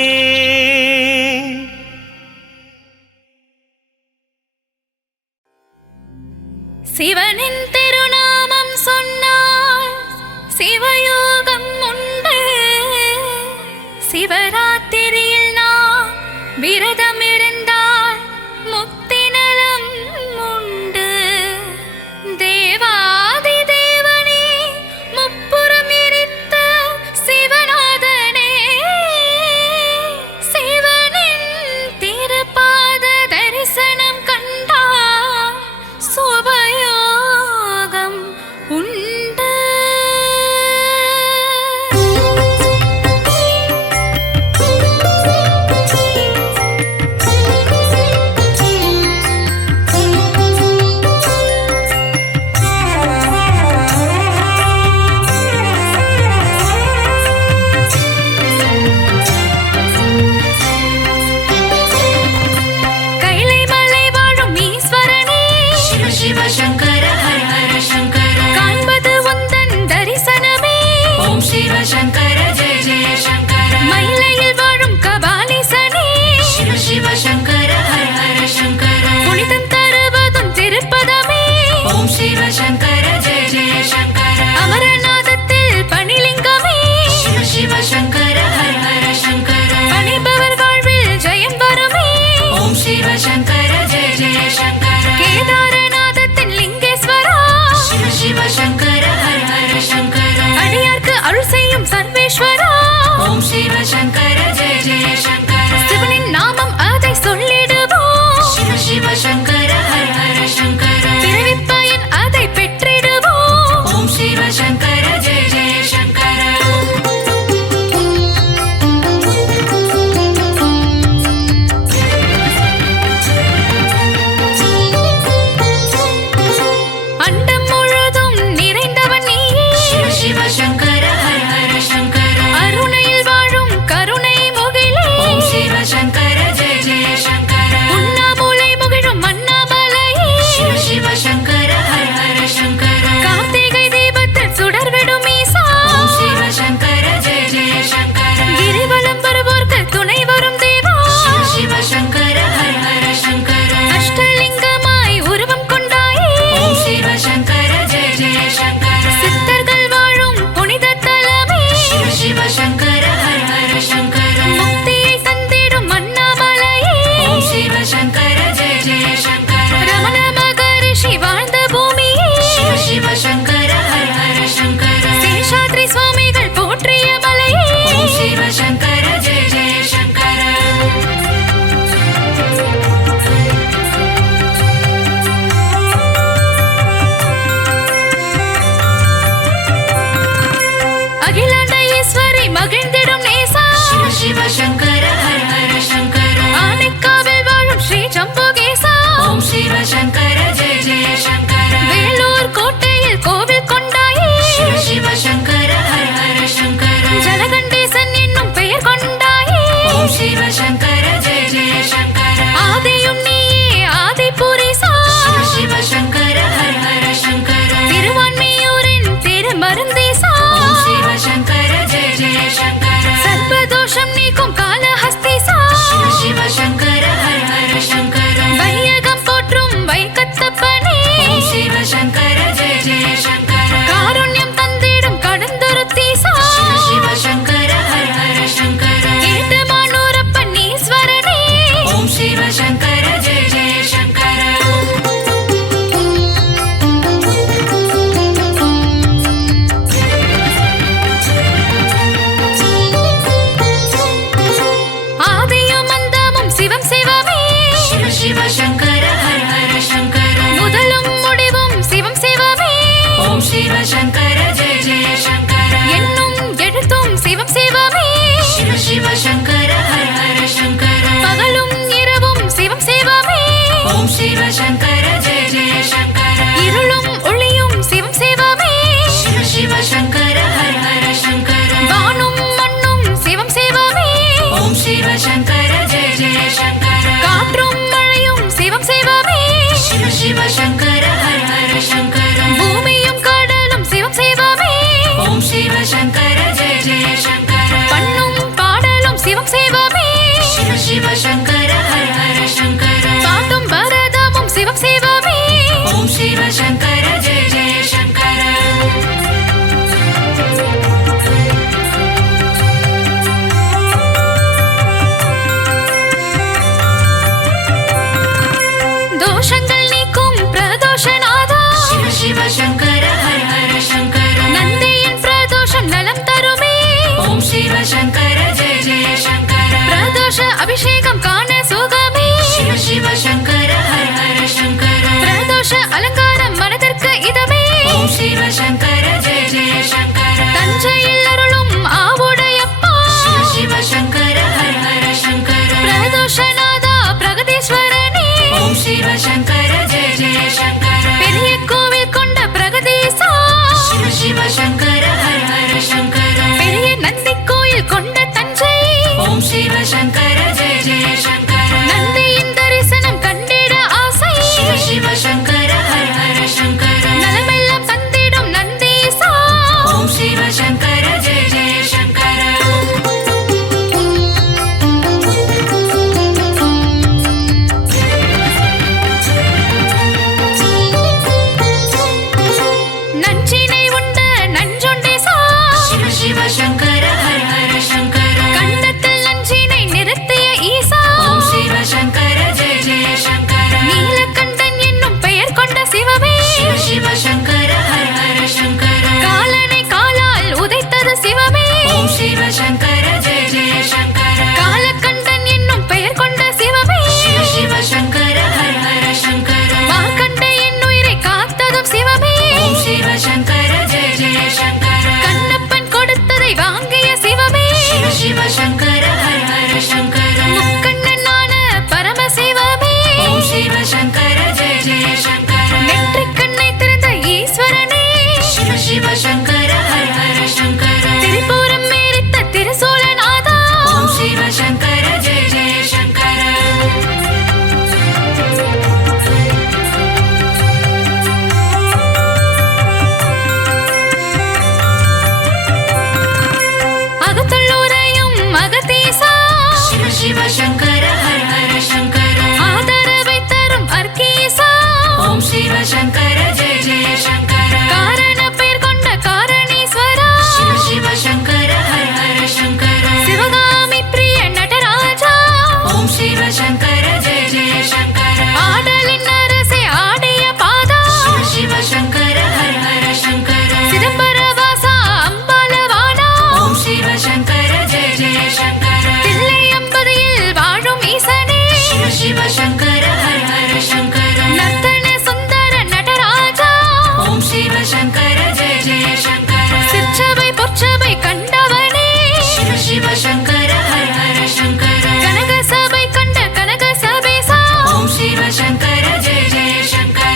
சிவனின் திருநாமம் சொன்னால் சிவயோகம் உண்டு. சிவராத்திரியில் நாம் விரதம் இருந்தால் முக்தி நலம் உண்டு. தேவாதி தேவனே முப்புறம் எரித்த சிவநாதனே, சிவனின் திருப்பாத தரிசனம் கண்டா சுபயோகம் உண்டு. கைலை மலை வாழும் ஈஸ்வரனே, சிவ சிவ சங்கர ஹர ஹர சங்கர. காண்பது உந்தன் தரிசனமே. ஓம் சிவ சங்கர ஜெய ஜெய சங்கர. மயிலையில் வாழும் கபாலீசனே, சிவ சிவ சங்கர ஹர ஹர சங்கர. புனிதம் தருவதும் திருப்பதமே. ஓம் சிவ சங்கர ஜெய ஜெய சங்கர. அமரநாதத்தில் பணிலிங்கமே, சிவ சிவ சங்கர ஹர ஹர சங்கர. பணிபவர் வாழ்வில் ஜெயம் வருமே. ஓம் சிவ சங்கர ஜெய ஜெய சங்கர. கேதாரநாதத்தின் லிங்கேஸ்வரா, சிவ சிவ சங்கர ஹர ஹர சங்கர. அடியார்க்கு அருள் செய்யும் சர்வேஸ்வரா, ஓம் சிவ சங்கர ஜெய ஜெய சங்கர. சிவனின் நாமம் அதை சொல்லிடுவோம். சிவ சிவ சங்கர ஹர ஹர சங்கர. பிறவிப் பயன் அதை பெற்றிடுவோம். ஓம் சிவ சங்கர ஜெய ஜெய சங்கர. அண்டம் முழுதும் நிறைந்தவன் நீயே, சிவ சிவ சங்கர ஹர ஹர சங்கர. அருணையில் வாழும் கருணை முகிலே. ஓம் சிவ சங்கர ஜெய ஜெய சங்கர. உண்ணாமூலை முகிழும் அண்ணாமலையே, சிவ சிவ சங்கர ஹர ஹர சங்கர. கார்த்திகை தீபத்தில் சுடர்விடும் ஈசா, ஓம் சிவ சங்கர ஜெய ஜெய சங்கர. கிரிவலம் வருவோர்க்கு துணை வரும் தேவா, சிவ சிவ சங்கர ஹர ஹர சங்கர. அஷ்டலிங்கமாய் உருவம் கொண்டாயே. ஓம் சிவ சங்கர ஜெய ஜெய சங்கர. சித்தர்கள் வாழும் புனித தலமே, சிவ சிவ சங்கர ஹர ஹர சங்கர. முக்தியை தந்திடும் அண்ணாமலையே. ஓம் சிவ சங்கர ஜெய ஜெய சங்கர. ரமண மகரிஷி வாழ்ந்த பூமியே, சிவ சிவ சங்கர ஹர ஹர சங்கர. சேஷாத்ரி சுவாமிகள் போற்றிய மலையே. ஓம் சிவ சங்கர ஜெய ஜெய சங்கர. அகிலாண்ட ஈஸ்வரி மகிழ்ந்திடும் நேசா, சிவ சிவ சங்கர ஹர ஹர சங்கர. ஆனைக்காவில் வாழும் ஸ்ரீ ஜம்புகேசா, ஓம் சிவ சங்கர ஜெய ஜெய சங்கர. வேலூர் கோட்டையில் கோவில் கொண்டாயே. சிவ சிவ சங்கர ஹர ஹர சங்கர. ஜலகண்டேசன் என்னும் பெயர் கொண்டாயே. ஓம் சிவ சங்கர ஜெய ஜெய சங்கர. ஆதியும் நீயே ஆதிபுரீசா, சிவ சிவ சங்கர ஹர ஹர சங்கர. திருவான்மியூரின் திருமருந்தீசா, ஓம் சிவ சங்கர ஜெய ஜெய சங்கர. சர்வதோஷம் நீக்கும் காலஹஸ்தீசா, சிவ சிவ சங்கர ஹர ஹர சங்கர. வையகம் போற்றும் வைக்கத்தப்பனே. ஓம் சிவ சங்கர ஜெய ஜெய சங்கர. காருண்யம் தந்திடும் கடந்துருத்தீசா, சிவ சிவ சங்கர ஹர ஹர சங்கர. ஏட்டுமானூரப்பன் ஈஸ்வரனே. ஓம் சிவ சங்கர ஜெய ஜெய சங்கர. சங்கர ஹர ஹர சங்கர கண்ணத்தில் நஞ்சினை நிறுத்திய ஈசா ஓம் சிவ சங்கர ஜெய ஜெய சங்கர நீலகண்டன் என்னும் பெயர் கொண்ட சிவமே சிவ சிவ சங்கர ஹர ஹர சங்கர காலனை காலால் உதைத்தது சிவமே ஓம் சிவ சங்கர ஜெய ஜெய சங்கர காலகண்டன் என்னும் பெயர் கொண்ட சிவமே சிவ சிவ சங்கர ஹர ஹர சங்கர மார்க்கண்ட என் உயிரை காத்ததும் சிவமே ஓம் சிவ சங்கர ஜெய ஜெய சங்கர கண்ணப்பன் கொடுத்ததை வாங்கிய சிவமே சிவ சிவ சங்கர ஹர ஹர சங்கர முக்கண்ணனான பரமசிவமே ஓம் சிவ சங்கர ஜெய ஜெய சங்கர நெற்றிக் கண்ணை திறந்த ஈஸ்வரனே சிவ சிவ சங்கர ஹர ஹர சங்கர திரிபுரம் மேரித்த திருசூலநாதா ஓம் சிவ சங்கர ஜெய ஜெய சங்கர அகத்துள்ளூரையும் அகத்தீசா சிவ சிவ சங்கர ஹர ஹர சங்கர ஆதரவை தரும் அர்க்கீசா ஓம் சிவ சங்கர ஜெய ஜெய சங்கர காரண பேர் கொண்ட காரணீஸ்வரா சிவ சிவ சங்கர ஹர ஹர சங்கர சிவகாமி பிரிய நடராஜா ஓம் சிவ சங்கர ஜெய ஜெய சங்கர ஆடலின் அரசே ஆடிய பாதா சிவ சிவ சங்கர ஹர ஹர சங்கர சிதம்பரவாசா அம்பாலவானா ஓம் சிவ சங்கர ஜெய ஜெய சங்கர தில்லை அம்பதியில் வாழும் ஈசனே சிவ சிவ சங்கர ஹர ஹர சங்கர நர்த்தன சுந்தர நடராஜா ஓம் சிவ சங்கர ஜெய ஜெய சங்கர சிற்சபை பொற்சபை கண்டவனே சிவ சிவ சங்கர ஹர ஹர சங்கர கனக சபை கண்ட கனக சபேசா ஓம் சிவ சங்கர ஜெய ஜெய சங்கர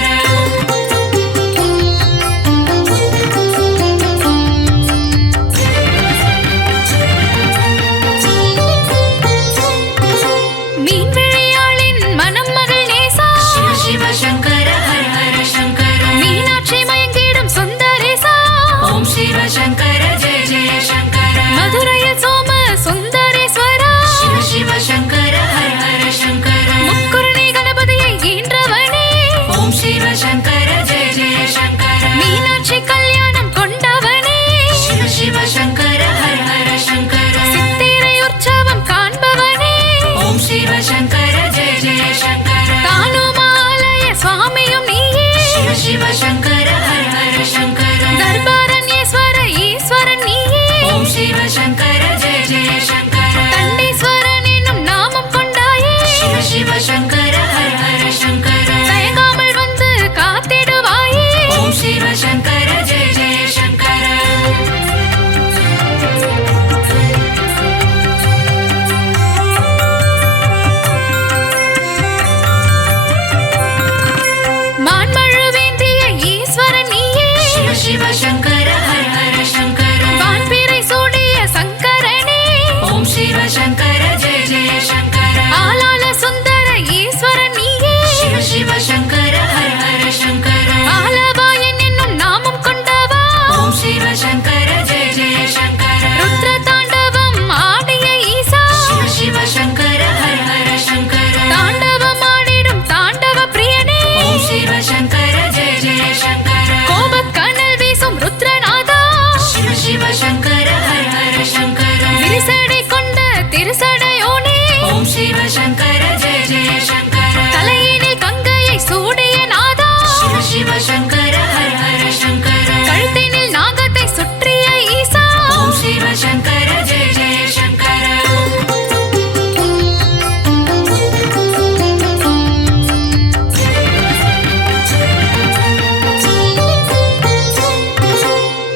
மீன்விழியாளின் மனம் மகள் நேசா சிவ சிவ சங்கர ஹர ஹர சங்கர மீனாட்சி மயங்கிடும் சுந்தரேசா ஓம் சிவ சங்கர ஜெய ஜெய சங்கர மதுரையில் சோம சுந்தரேஸ்வரா சிவ சிவ சங்கர ஹர ஹர சங்கர முக்குருணி கணபதியை ஈன்றவனே ஓம் சிவ சங்கர ஜெய ஜெய சங்கர மீனாட்சி கல்யாணம் கொண்டவனே சிவ சிவ சங்கர ஹர ஹர சங்கர சித்திரை உற்சவம் காண்பவனே ஓம் சிவ சங்கர ஜெய ஜெய சங்கர தானுமாலய சுவாமியும் நீயே சிவ சிவ சங்கர ஹர ஹர சங்கர தர்பாரண்யேஸ்வர ஈஸ்வரன் நீயே ஓம் சிவ சங்கர ஜெய ஜெய சங்கர தண்டீஸ்வரன் என்னும் நாமம் கொண்டாயே சிவ சிவ சங்கர ஹர ஹர சங்கர தயங்காமல் வந்து காத்திடுவாயே ஓம் சிவ சங்கர ஜெய ஜெய சங்கர மான்மழுவேந்திய ஈஸ்வரன் நீயே சிவ சிவ சங்கர ஹர ஹர சங்கர வான்பிறை சூடிய சங்கரனே ஓம் சிவ சங்கர ஜெய ஜெய சங்கர ஆலால சுந்தர ஈஸ்வரன் நீயே சிவ சிவ சங்கர ஹர ஹர சங்கர ஆலவாயன் என்னும் நாமம் கொண்டவா ஓம் சிவ சங்கர ஜெய ஜெய சங்கர ருத்ர தாண்டவம் ஆடிய ஈசா சிவ சிவ சங்கர ஹர ஹர சங்கர தாண்டவம் ஆடிடும் தாண்டவ பிரியனே ஓம் சிவ சங்கர ஜெய ஜெய சங்கர கோபக்கனல் வீசும் ருத்ரநாதா சிவ சிவ சங்கர ஹர ஹர சங்கர விரிசடை கொண்ட திருசடையோனே ஓம் சிவ சங்கர ஜெய ஜெய சங்கர தலையினில் கங்கையை சூடிய நாதா சிவ சிவ சங்கர ஹர ஹர சங்கர கழுத்தினில் நாகத்தை சுற்றிய ஈசா ஓம் சிவ சங்கர ஜெய ஜெய சங்கர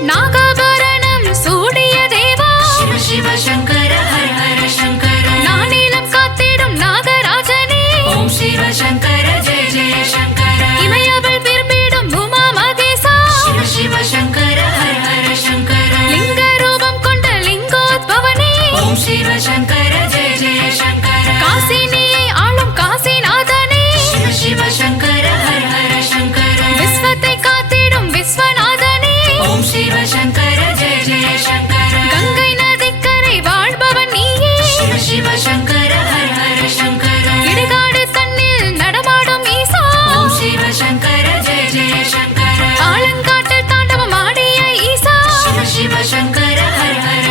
நாகாபரணம் சூடிய தேவா சிவ சிவ சங்கர ஹர ஹர சங்கர நானிலம் காத்திடும் நாகராஜனே ஓம் சிவ சங்கர ஜெய ஜெய சங்கர இமயவள் விரும்பிடும் உமா மகேசா சிவ சிவ சங்கர ஹர ஹர சங்கர லிங்க ரூபம் கொண்ட லிங்கோத்பவனே ஓம் சிவ சங்கர ஜெய ஜெய சங்கர காசினியை ஆளும் காசிநாதனே சிவ சிவ சங்கர ஹர ஹர சங்கர விஸ்வத்தை காத்திடும் விஸ்வநாதனே ஓம் சிவ சங்கர ஜெய ஜெய சங்கர கங்கை நதிக்கரை வாழ்பவன் நீயே சிவ சிவ சங்கர ஹர ஹர சங்கர இடுகாடு தன்னில் நடமாடும் ஈசா ஓம் சிவ சங்கர ஜெய ஜெய சங்கர ஆலங்காட்டில் தாண்டவம் ஆடிய ஈசா சிவ சிவ சங்கர ஹர ஹர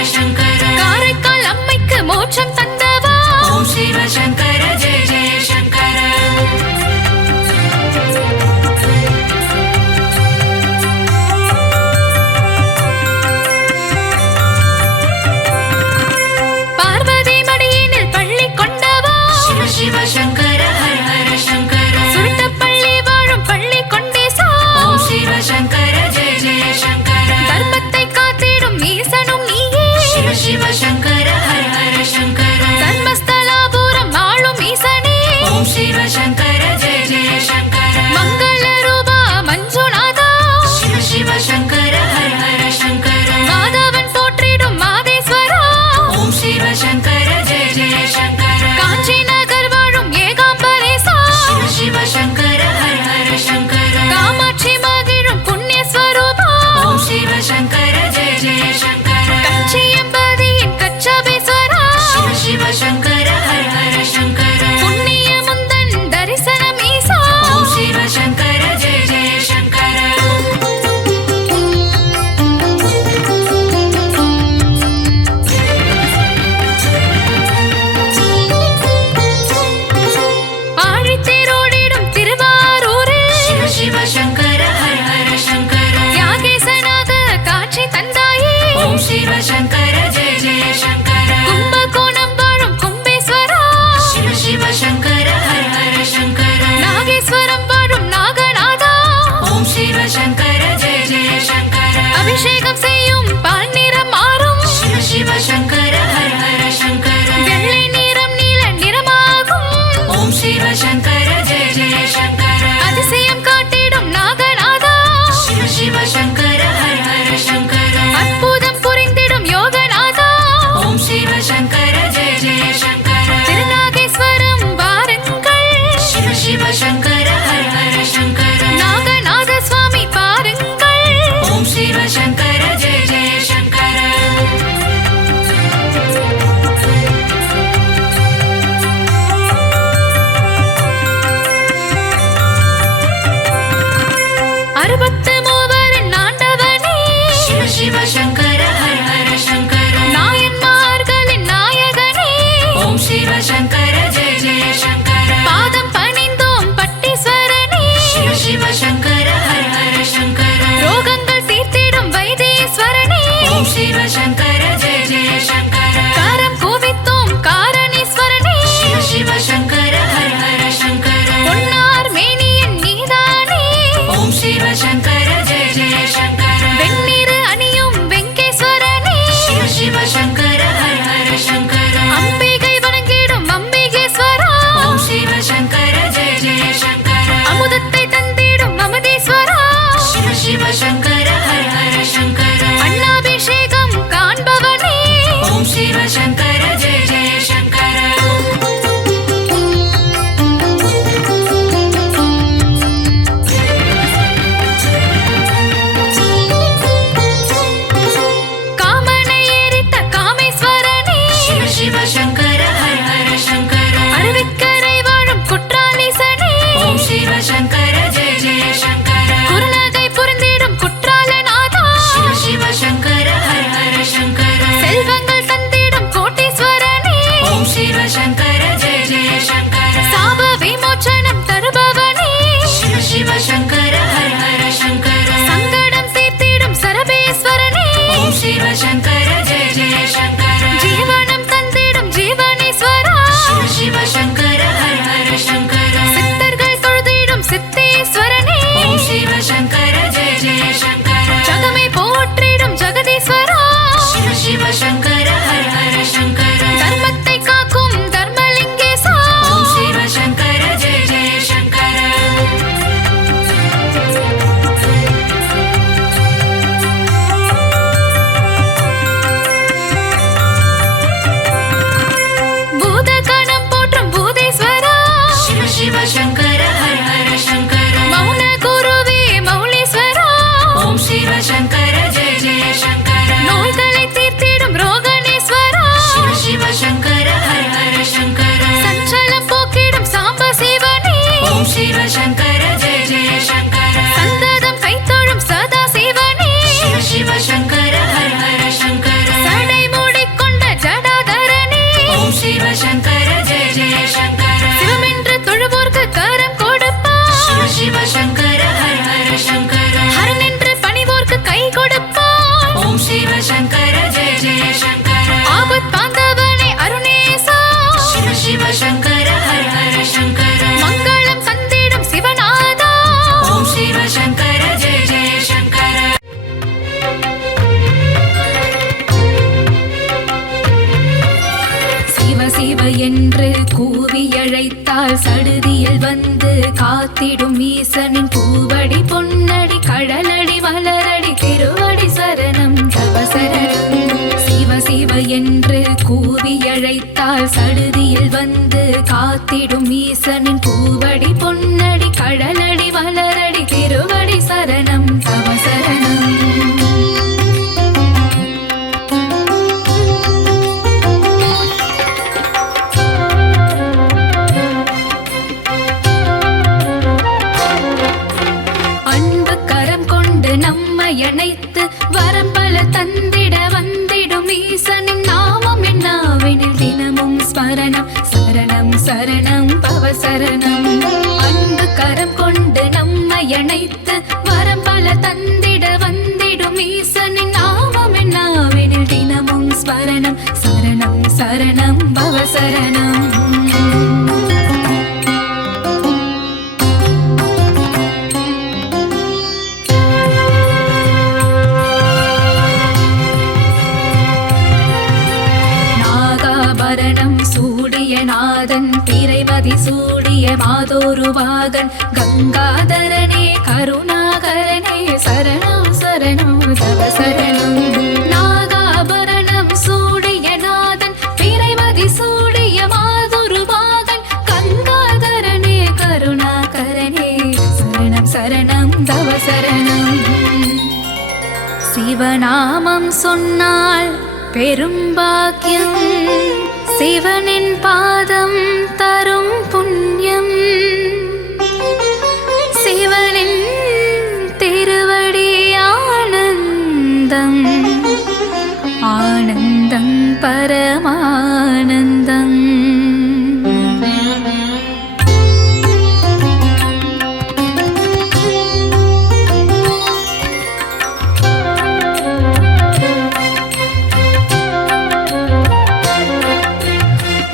சங்கர ஜெய ஜெய சங்கர ஜீவனம் தந்திடும் ஜீவனேஸ்வரா சிவ சிவ சங்கர ஹர ஹர சங்கர சித்தர்கள் தொழுதிடும் சித்தேஸ்வரனே ஓம் சிவ சங்கர ஜெய ஜெய சங்கர ஜகமே போற்றிடும் ஜெகதீஸ்வரா சிவ சிவ சங்கர ஹர ஹர சங்கர தர்மத்தை காக்கும் தர்மலிங்கேசா ஓம் சிவ சங்கர ஜெய ஜெய சங்கர பூதகணம் போற்றும் பூதேஸ்வரா சிவ சிவ சங்கர ஹர ஹர சங்கர மௌன குருவே மௌலீஸ்வரா ஓம் சிவ சங்கர ஜெய ஜெய சங்கர நோய்களை தீர்த்திடும் ரோகணேஸ்வரா சிவ சிவ சங்கர ஹர ஹர சங்கர சஞ்சலம் போக்கிடும் சாம்ப சிவனே ஓம் சிவ சங்கர ஜெய ஜெய சங்கர சந்ததம் கைத்தொழும் சதா சிவனே சிவ சிவ சங்கர ஹர ஹர சங்கர சடை மூடிக்கொண்ட ஜடாதரனே ஓம் சிவ சங்கர ஜெய ஜெய சங்கர சிவமென்று தொழுவோர்க்கு கரம் கொடுப்பார் சிவ சிவ சங்கர ஹர ஹர சங்கர ஹரன் என்று பணிவோர்க்கு கை கொடுப்பார் ஓம் சிவ சங்கர ஜெய ஜெய சங்கர ஆபத் பாந்தவனே அருணேசா சிவ சிவ சங்கர ஹர ஹர சங்கர மங்களம் தந்திடும் சிவநாதா ஓம் சிவ சங்கர ஜெய ஜெய சங்கர சிவ சிவ என்று கூவி அழைத்தால் சடுதியில் வந்து காத்திடும் ஈசனின் பூவடி பொன்னடி கடலடி மலரடி திருவடி சரணம் தவ சரணம் சிவ சிவ என்று கூவி அழைத்தால் சடுதியில் வந்து காத்திடும் ஈசனின் பூவடி பொன்னடி கடலடி மலரடி திருவடி சரணம் தவ சரணம் அன்பு கரம் கொண்டு நம்மை அணைத்து வரம் பல தந்திட வந்திடும் ஈசனின் நாமம் என்னாவெனில் தினமும் ஸ்மரணம் சரணம் சரணம் பவ சரணம் அன்பு கரம் கொண்டு நம்மை அணைத்து வரம் பல தந்திட வந்திடும் ஈசனின் நாமம் என்னாவெனில் தினமும் ஸ்மரணம் சரணம் சரணம் பவ சரணம் நாகாபரணம் சூடிய நாதன் திரைமதி சூடிய மாதோருவாகன் கங்காதரனே கருணாகரனே சரணம் சரணம் தவ சரணம் நாகாபரணம் சூடிய நாதன் திரைமதி சூடிய மாதோருவாகன் கங்காதரனே கருணாகரனே சரணம் சரணம் தவ சரணம் சிவநாமம் சொன்னால் பெரும் பாக்கியம் சிவனின் பாதம் தரும் புண்ணியம் சிவனின் திருவடி ஆனந்தம் ஆனந்தம் பரமானந்தம்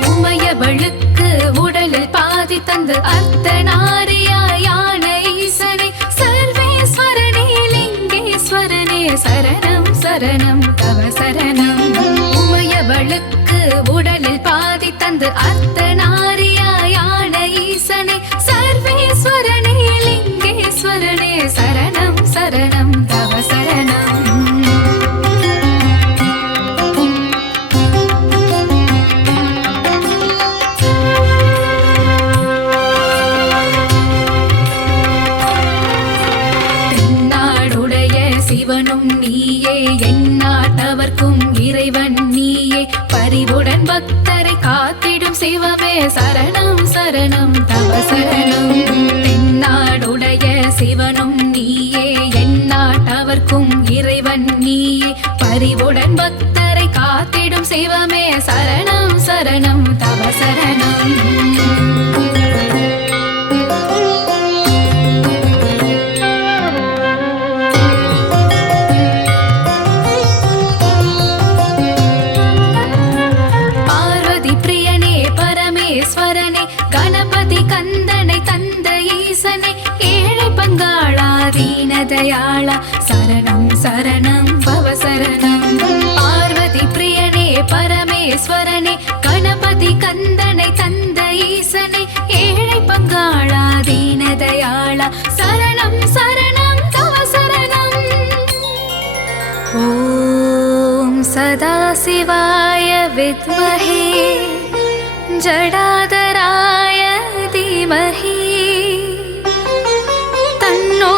உமையவளுக்கு உடலில் பாதி தந்து அர்த்தநாரியான ஈசனை சர்வேஸ்வரனே லிங்கேஸ்வரனே சரணம் சரணம் தவ சரணம் உமையவளுக்கு உடலில் பாதி தந்து அர்த்தநாரியான ஈசனை சர்வேஸ்வரனே லிங்கேஸ்வரனே சரணம் சரணம் தவ சரணம் சிவனும் நீயே எந்நாட்டவர்க்கும் இறைவன் நீயே பரிவுடன் பக்தரை காத்திடும் சிவமே சரணம் சரணம் தவ சரணம் தென்னாடுடைய சிவனும் நீயே எந்நாட்டவர்க்கும் இறைவன் நீயே பரிவுடன் பக்தரை காத்திடும் சிவமே சரணம் சரணம் தவ சரணம் दीनदयाळा शरणं शरणं भव शरणं पार्वती प्रियने परमेश्वरने गणपति कन्दने तन्द ईसने ஏழை பங்காளா दीनदयाळा शरणं शरणं तव शरणं ॐ सदाशिवाय विद्महे जडाधराय धीमहि तन्नो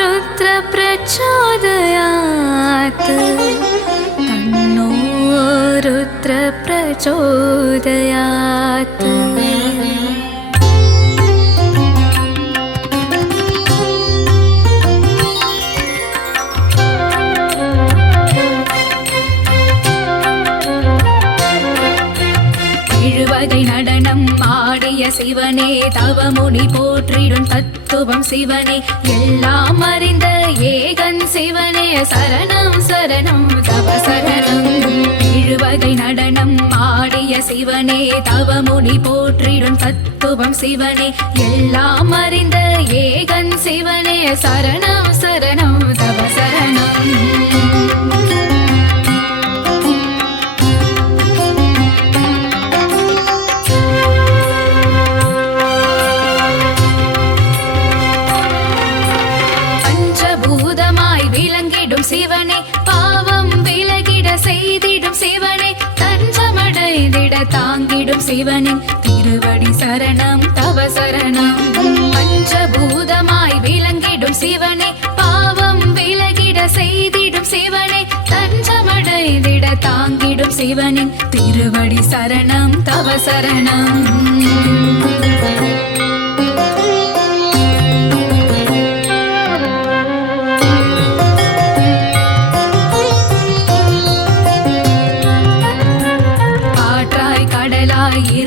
रुद्र प्रचोदयात् तन्नो रुद्र प्रचोदयात् எழுவகை நடனம் ஆடிய சிவனே தவமுனி போற்றிடும் தத்துவம் சிவனே எல்லாம் அறிந்த ஏகன் சிவனே சரணம் சரணம் தவ சரணம் எழுவகை நடனம் ஆடிய சிவனே தவமுனி போற்றிடும் தத்துவம் சிவனே எல்லாம் அறிந்த ஏகன் சிவனே சரணம் சரணம் தவ சரணம் சிவனே பாவம் விலகிட செய்திடும் சிவனே தஞ்சமடைந்திட தாங்கிடும் சிவனின் திருவடி சரணம் தவ சரணம் பஞ்சபூதமாய் விளங்கிடும் சிவனே பாவம் விலகிட செய்திடும் சிவனே தஞ்சமடைந்திட தாங்கிடும் சிவனின் திருவடி சரணம் தவ சரணம்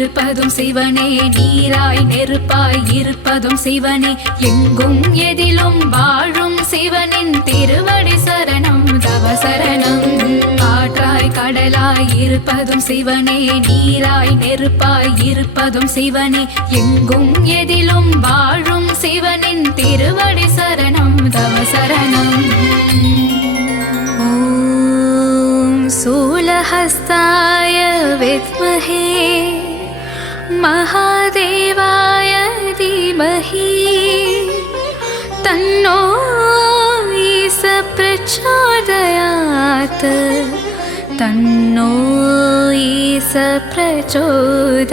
இருப்பதும் சிவனே நீராய் நெருப்பாய் இருப்பதும் சிவனே எங்கும் எதிலும் வாழும் சிவனின் திருவடி சரணம் தவ சரணம் காற்றாய் கடலாய் இருப்பதும் சிவனே நீராய் நெருப்பாய் இருப்பதும் சிவனே எங்கும் எதிலும் வாழும் சிவனின் திருவடி சரணம் தவ சரணம் ஓம் சூலஹஸ்தாய வித்மஹே महादेवाय धीमहि तन्नो ईश प्रचोदयात् तन्नो ईश प्रचोदयात्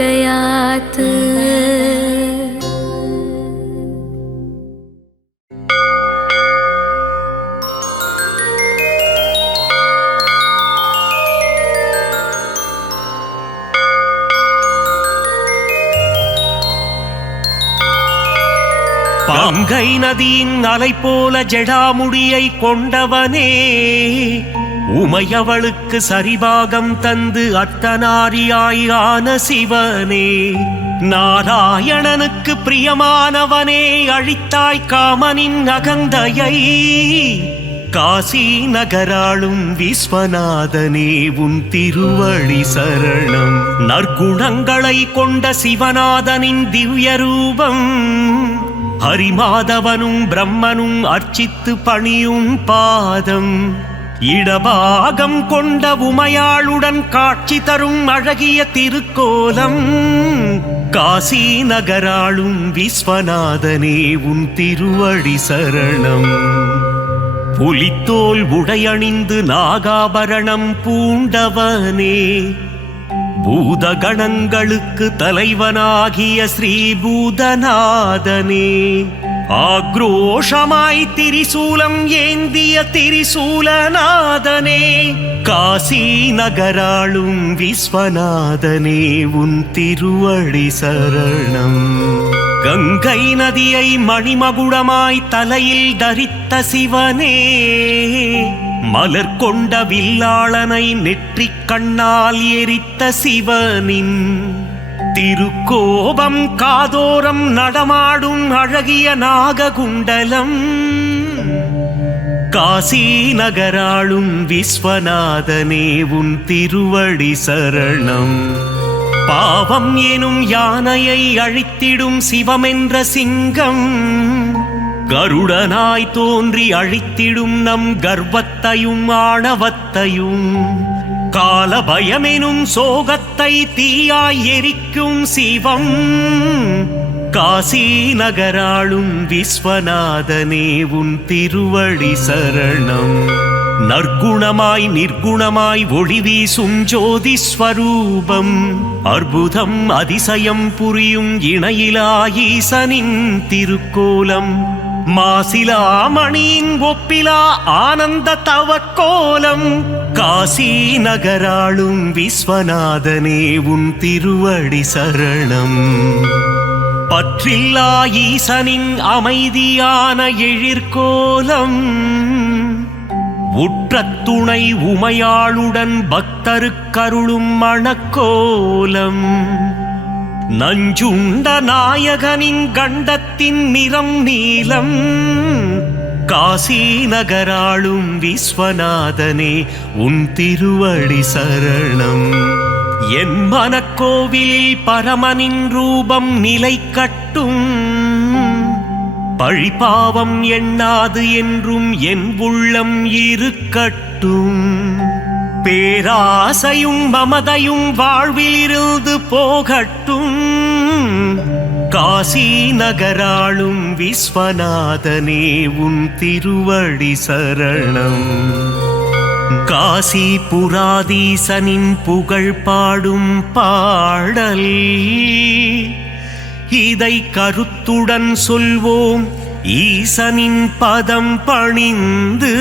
கங்கை நதியின் அலை போல ஜடாமுடியை கொண்டவனே உமையவளுக்கு சரிபாகம் தந்து அர்த்தநாரியாயான சிவனே நாராயணனுக்கு பிரியமானவனே அழித்தாய் காமனின் அகந்தையை காசி நகராளும் விஸ்வநாதனே உன் திருவடி சரணம் நற்குணங்களை கொண்ட சிவநாதனின் திவ்ய ரூபம் ஹரிமாதவனும் பிரம்மனும் அர்ச்சித்து பணியும் பாதம் இடபாகம் கொண்ட உமையாளுடன் காட்சி தரும் அழகிய திருக்கோலம் காசி நகராளும் விஸ்வநாதனே உன் திருவடி சரணம் புலித்தோல் உடையணிந்து நாகாபரணம் பூண்டவனே பூதகணங்களுக்கு தலைவனாகிய ஸ்ரீபூதநாதனே ஆக்ரோஷமாய் திரிசூலம் ஏந்திய திரிசூலநாதனே காசி நகராளும் விஸ்வநாதனே உன் திருவடி சரணம் கங்கை நதியை மணிமகுடமாய் தலையில் தரித்த சிவனே மலர் கொண்ட வில்லாளனை நெற்றிக் கண்ணால் எரித்த சிவனின் திருக்கோபம் காதோரம் நடமாடும் அழகிய நாககுண்டலம் காசி நகராளும் விஸ்வநாதனே உன் திருவடி சரணம் பாவம் எனும் யானையை அழித்திடும் சிவமென்ற சிங்கம் கருடனாய் தோன்றி அழித்திடும் நம் கர்வத்தையும் ஆணவத்தையும் கால பயமெனும் சோகத்தை தீயாய் எரிக்கும் சிவம் காசி நகராளும் விஸ்வநாதனே உன் திருவடி சரணம். நற்குணமாய் நிர்குணமாய் ஒளி வீசும் ஜோதி ஸ்வரூபம் அற்புதம் அதிசயம் புரியும் இணையிலா ஈசனின் திருக்கோலம் மாசிலாமணியின் ஒப்பிலா ஆனந்த தவக்கோலம் காசி நகராளும் விஸ்வநாதனே உன் திருவடி சரணம். பற்றில்லா ஈசனின் அமைதியான எழிற்கோலம் உற்ற துணை உமையாளுடன் பக்தருக்கருளும் மணக்கோலம் நஞ்சுண்ட நாயகனின் கண்டத்தின் நிறம் நீலம் காசி நகராளும் விஸ்வநாதனே உன் திருவடி சரணம். என் மனக்கோவிலில் பரமனின் ரூபம் நிலை கட்டும் பழிபாவம் எண்ணாது என்றும் என் உள்ளம் இருக்கட்டும் பேராசையும் மமதையும் வாழ்விலிருந்து போகட்டும் காசி நகராளும் விஸ்வநாதனே உன் திருவடி சரணம். காசி புராதீசனின் புகழ் பாடும் பாடல் இதை கருத்துடன் சொல்வோம் ஈசனின் பதம் பணிந்து.